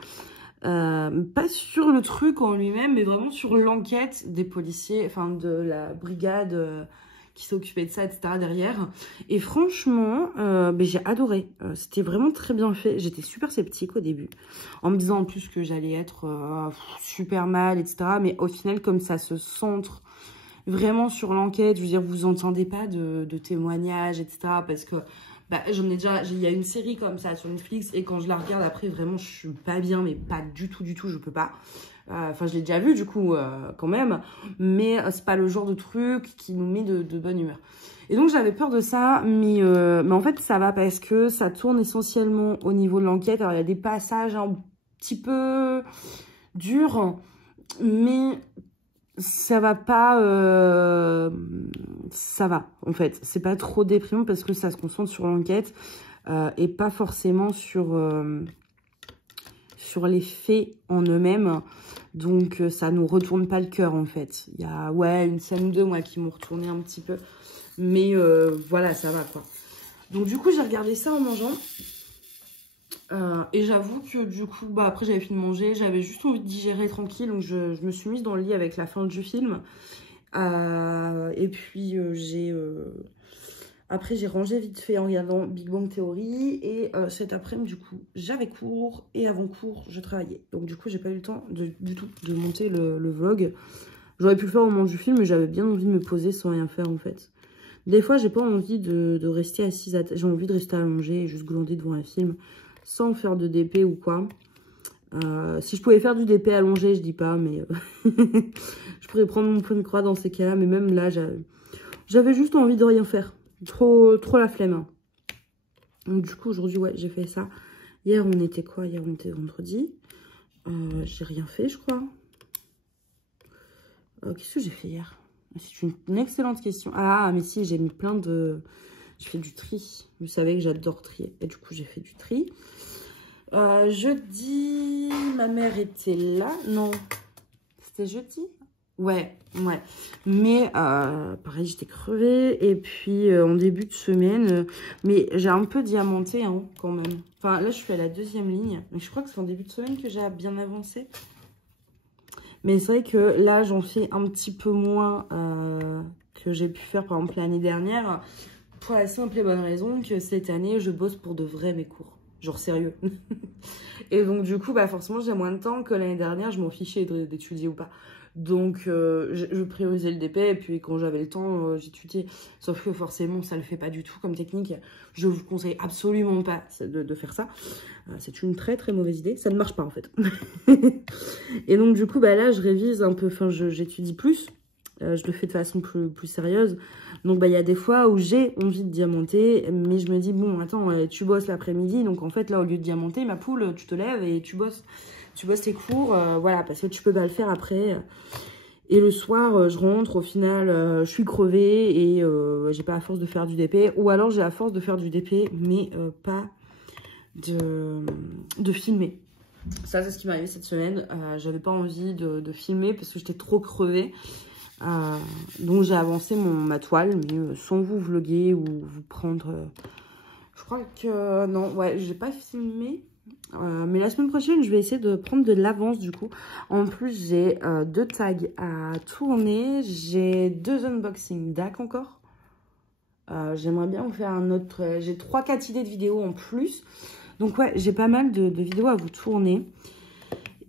Pas sur le truc en lui-même, mais vraiment sur l'enquête des policiers, enfin de la brigade qui s'occupait de ça, etc. derrière. Et franchement, j'ai adoré. C'était vraiment très bien fait. J'étais super sceptique au début, en me disant en plus que j'allais être super mal, etc. Mais au final, comme ça se centre vraiment sur l'enquête, je veux dire, vous entendez pas de témoignages, etc. Parce que j'en ai déjà, il y a une série comme ça sur Netflix et quand je la regarde après, vraiment, je suis pas bien, mais pas du tout, je peux pas. Enfin, je l'ai déjà vu du coup, quand même, mais c'est pas le genre de truc qui nous met de bonne humeur. Et donc, j'avais peur de ça, mais en fait, ça va parce que ça tourne essentiellement au niveau de l'enquête. Alors, il y a des passages un petit peu durs, mais ça va pas, ça va en fait, c'est pas trop déprimant parce que ça se concentre sur l'enquête et pas forcément sur les faits en eux-mêmes, donc ça nous retourne pas le cœur en fait. Il y a une scène ou deux moi qui m'ont retourné un petit peu, mais voilà, ça va quoi. Donc du coup j'ai regardé ça en mangeant. Et j'avoue que du coup, après j'avais fini de manger, j'avais juste envie de digérer tranquille, donc je me suis mise dans le lit avec la fin du film. Et puis après j'ai rangé vite fait en regardant Big Bang Theory. Et cet après-midi du coup j'avais cours et avant cours je travaillais. Donc du coup j'ai pas eu le temps du tout de monter le vlog. J'aurais pu le faire au moment du film, mais j'avais bien envie de me poser sans rien faire en fait. Des fois j'ai pas envie de rester assise, j'ai envie de rester allongée et juste glander devant un film, sans faire de DP ou quoi. Si je pouvais faire du DP allongé, je dis pas, mais je pourrais prendre mon point de croix dans ces cas-là. Mais même là, j'avais juste envie de rien faire. Trop la flemme. Hein. Donc du coup, aujourd'hui, j'ai fait ça. Hier, on était quoi? Hier, on était vendredi. J'ai rien fait, je crois. Qu'est-ce que j'ai fait hier? C'est une excellente question. Ah, mais si, j'ai mis plein de... J'ai fait du tri. Vous savez que j'adore trier. Et du coup, j'ai fait du tri. Jeudi, ma mère était là. Non, c'était jeudi. Ouais. Mais pareil, j'étais crevée. Et puis, en début de semaine, mais j'ai un peu diamanté hein, quand même. Enfin, là, je suis à la 2e ligne. Mais je crois que c'est en début de semaine que j'ai bien avancé. Mais c'est vrai que là, j'en fais un petit peu moins que j'ai pu faire, par exemple, l'année dernière. Pour la simple et bonne raison que cette année, je bosse pour de vrai mes cours. Genre sérieux. Et donc, du coup, forcément, j'ai moins de temps que l'année dernière. Je m'en fichais d'étudier ou pas. Donc, je priorisais le DP. Et puis, quand j'avais le temps, j'étudiais. Sauf que forcément, ça le fait pas du tout comme technique. Je vous conseille absolument pas de faire ça. C'est une très, très mauvaise idée. Ça ne marche pas, en fait. Et donc, du coup, là, je révise un peu. Enfin, j'étudie plus. Je le fais de façon plus sérieuse. Donc, il y a des fois où j'ai envie de diamanter, mais je me dis, bon, attends, tu bosses l'après-midi. Donc, en fait, là, au lieu de diamanter, ma poule, tu te lèves et tu bosses tes cours. Voilà, parce que tu peux pas le faire après. Et le soir, je rentre, au final, je suis crevée et j'ai pas à force de faire du DP. Ou alors, j'ai à force de faire du DP, mais pas de filmer. Ça, c'est ce qui m'est arrivé cette semaine. J'avais pas envie de filmer parce que j'étais trop crevée. Donc j'ai avancé ma toile, mais sans vous vloguer ou vous prendre... je crois que... non, j'ai pas filmé. Mais la semaine prochaine, je vais essayer de prendre de l'avance du coup. En plus, j'ai 2 tags à tourner. J'ai 2 unboxings DAC encore. J'aimerais bien vous faire un autre... j'ai 3-4 idées de vidéos en plus. Donc j'ai pas mal de vidéos à vous tourner.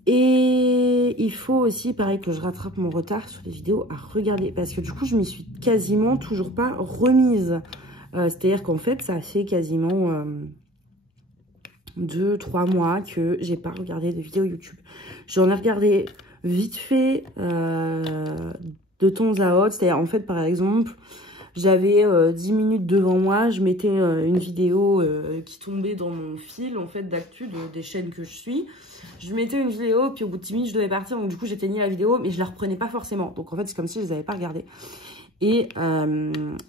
Et il faut aussi, pareil, que je rattrape mon retard sur les vidéos à regarder. Parce que du coup, je m'y suis quasiment toujours pas remise. C'est-à-dire qu'en fait, ça fait quasiment 2-3 mois que j'ai pas regardé de vidéos YouTube. J'en ai regardé vite fait de temps à autre. C'est-à-dire, en fait, par exemple, j'avais 10 minutes devant moi, je mettais une vidéo qui tombait dans mon fil en fait d'actu des chaînes que je suis. Je mettais une vidéo, puis au bout de 10 minutes, je devais partir. Donc du coup, j'éteignais la vidéo, mais je la reprenais pas forcément. Donc en fait, c'est comme si je les avais pas regardées. Et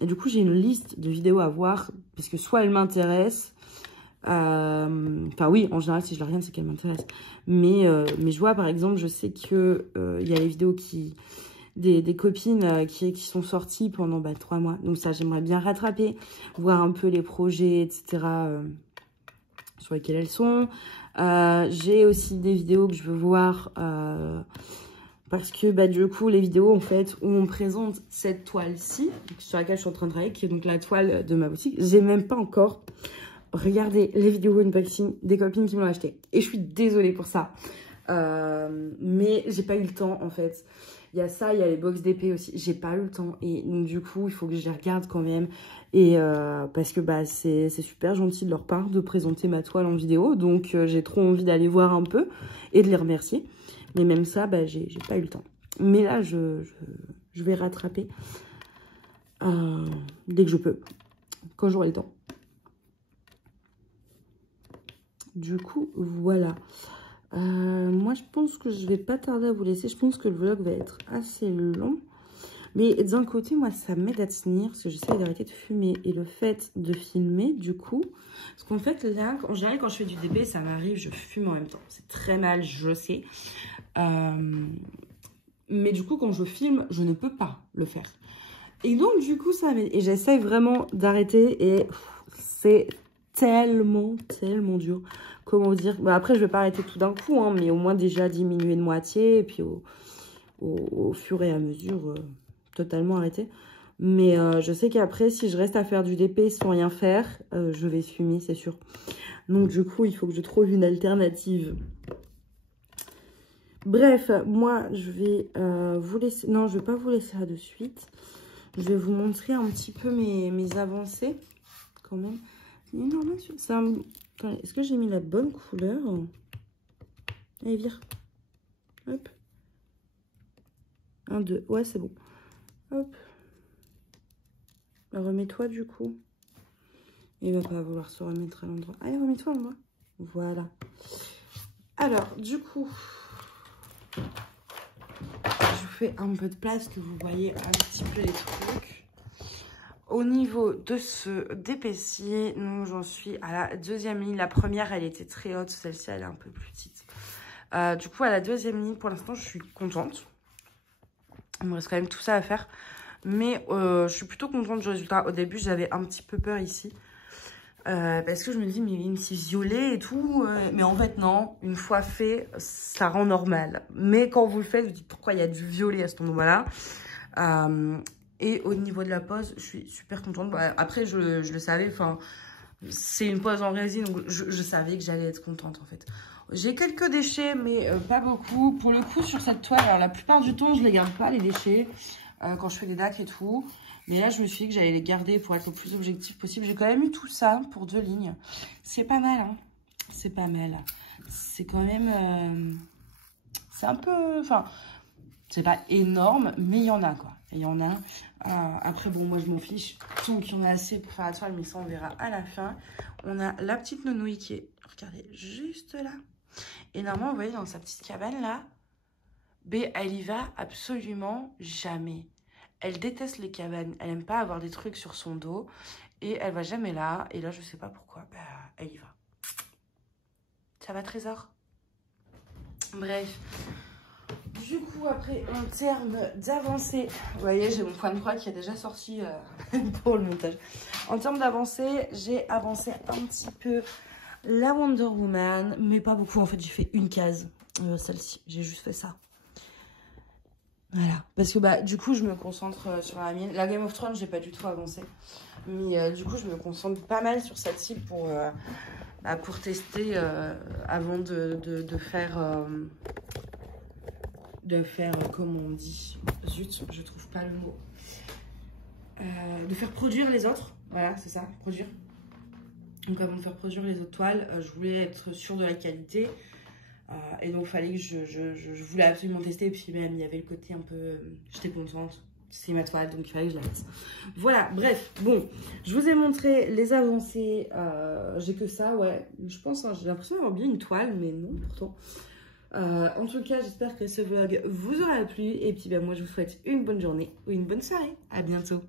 du coup, j'ai une liste de vidéos à voir, parce que soit elles m'intéressent, enfin oui, en général, si je la regarde, c'est qu'elle m'intéresse. Mais je vois, par exemple, je sais que il y a les vidéos des copines qui sont sorties pendant 3 mois. Donc ça, j'aimerais bien rattraper, voir un peu les projets, etc. Sur lesquels elles sont. J'ai aussi des vidéos que je veux voir parce que du coup, les vidéos en fait où on présente cette toile-ci, sur laquelle je suis en train de travailler, qui est donc la toile de ma boutique, j'ai même pas encore regardé les vidéos unboxing des copines qui m'ont acheté. Et je suis désolée pour ça. Mais j'ai pas eu le temps en fait. Il y a ça, il y a les box d'épée aussi. J'ai pas eu le temps. Et donc du coup, il faut que je les regarde quand même. Et parce que c'est super gentil de leur part de présenter ma toile en vidéo. Donc j'ai trop envie d'aller voir un peu et de les remercier. Mais même ça, j'ai pas eu le temps. Mais là, je vais rattraper dès que je peux. Quand j'aurai le temps. Du coup, voilà. Moi, je pense que je vais pas tarder à vous laisser. Je pense que le vlog va être assez long. Mais d'un côté, moi, ça m'aide à tenir parce que j'essaie d'arrêter de fumer. Et le fait de filmer, du coup... Parce qu'en fait, là, en général, quand je fais du DP, ça m'arrive, je fume en même temps. C'est très mal, je sais. Mais du coup, quand je filme, je ne peux pas le faire. Et donc, du coup, ça m'aide. Et j'essaie vraiment d'arrêter. Et c'est tellement dur. Comment dire, après, je vais pas arrêter tout d'un coup, hein, mais au moins déjà diminuer de moitié. Et puis, au fur et à mesure... totalement arrêté. Mais je sais qu'après, si je reste à faire du DP sans rien faire, je vais fumer, c'est sûr. Donc du coup, il faut que je trouve une alternative. Bref, moi, je vais vous laisser... Non, je vais pas vous laisser là de suite. Je vais vous montrer un petit peu mes avancées. Quand même. Est-ce que j'ai mis la bonne couleur? Allez, vire. Hop. 1, 2. Ouais, c'est bon. Hop. Remets-toi du coup. Il va pas vouloir se remettre à l'endroit. Allez, remets-toi à l'endroit. Voilà. Alors, du coup, je vous fais un peu de place que vous voyez un petit peu les trucs. Au niveau de ce DP-ci, nous j'en suis à la deuxième ligne. La première, elle était très haute. Celle-ci, elle est un peu plus petite. Du coup, à la deuxième ligne, pour l'instant, je suis contente. Il me reste quand même tout ça à faire. Mais je suis plutôt contente du résultat. Au début, j'avais un petit peu peur ici. Parce que je me dis, mais c'est violet et tout. Mais en fait, non. Une fois fait, ça rend normal. Mais quand vous le faites, vous dites pourquoi il y a du violet à ce moment-là. Et au niveau de la pose, je suis super contente. Après, je le savais. Enfin, c'est une pose en résine. Donc je savais que j'allais être contente, en fait. J'ai quelques déchets, mais pas beaucoup. Pour le coup, sur cette toile, alors la plupart du temps, je les garde pas, les déchets. Quand je fais des dates et tout. Mais là, je me suis dit que j'allais les garder pour être le plus objectif possible. J'ai quand même eu tout ça pour 2 lignes. C'est pas mal, hein. C'est pas mal. C'est quand même... c'est un peu... Enfin, c'est pas énorme, mais il y en a, quoi. Il y en a. Après, bon, moi, je m'en fiche. Tant qu'il y en a assez pour faire la toile, mais ça, on verra à la fin. On a la petite nounouille qui est, regardez, juste là. Et normalement, vous voyez, dans sa petite cabane, là, elle y va absolument jamais. Elle déteste les cabanes. Elle aime pas avoir des trucs sur son dos. Et elle va jamais là. Et là, je sais pas pourquoi. Elle y va. Ça va, Trésor? Bref. Du coup, après, en termes d'avancée... Vous voyez, j'ai mon point de croix qui est déjà sorti pour le montage. En termes d'avancée, j'ai avancé un petit peu la Wonder Woman. Mais pas beaucoup. En fait, j'ai fait une case. Celle-ci. J'ai juste fait ça. Voilà, parce que du coup je me concentre sur la mienne. La Game of Thrones, j'ai pas du tout avancé. Mais du coup je me concentre pas mal sur celle-ci pour tester avant de faire comment on dit, zut, je trouve pas le mot. De faire produire les autres, voilà, c'est ça, produire. Donc avant de faire produire les autres toiles, je voulais être sûre de la qualité. Et donc, il fallait que je voulais absolument tester. Et puis, même, il y avait le côté un peu... J'étais contente. c'est ma toile, donc il fallait que je la mette. Voilà, bref, bon, je vous ai montré les avancées, j'ai que ça, ouais, je pense, hein, j'ai l'impression d'avoir bien une toile, mais non, pourtant. En tout cas, j'espère que ce vlog vous aura plu, et puis ben, moi je vous souhaite une bonne journée ou une bonne soirée, à bientôt.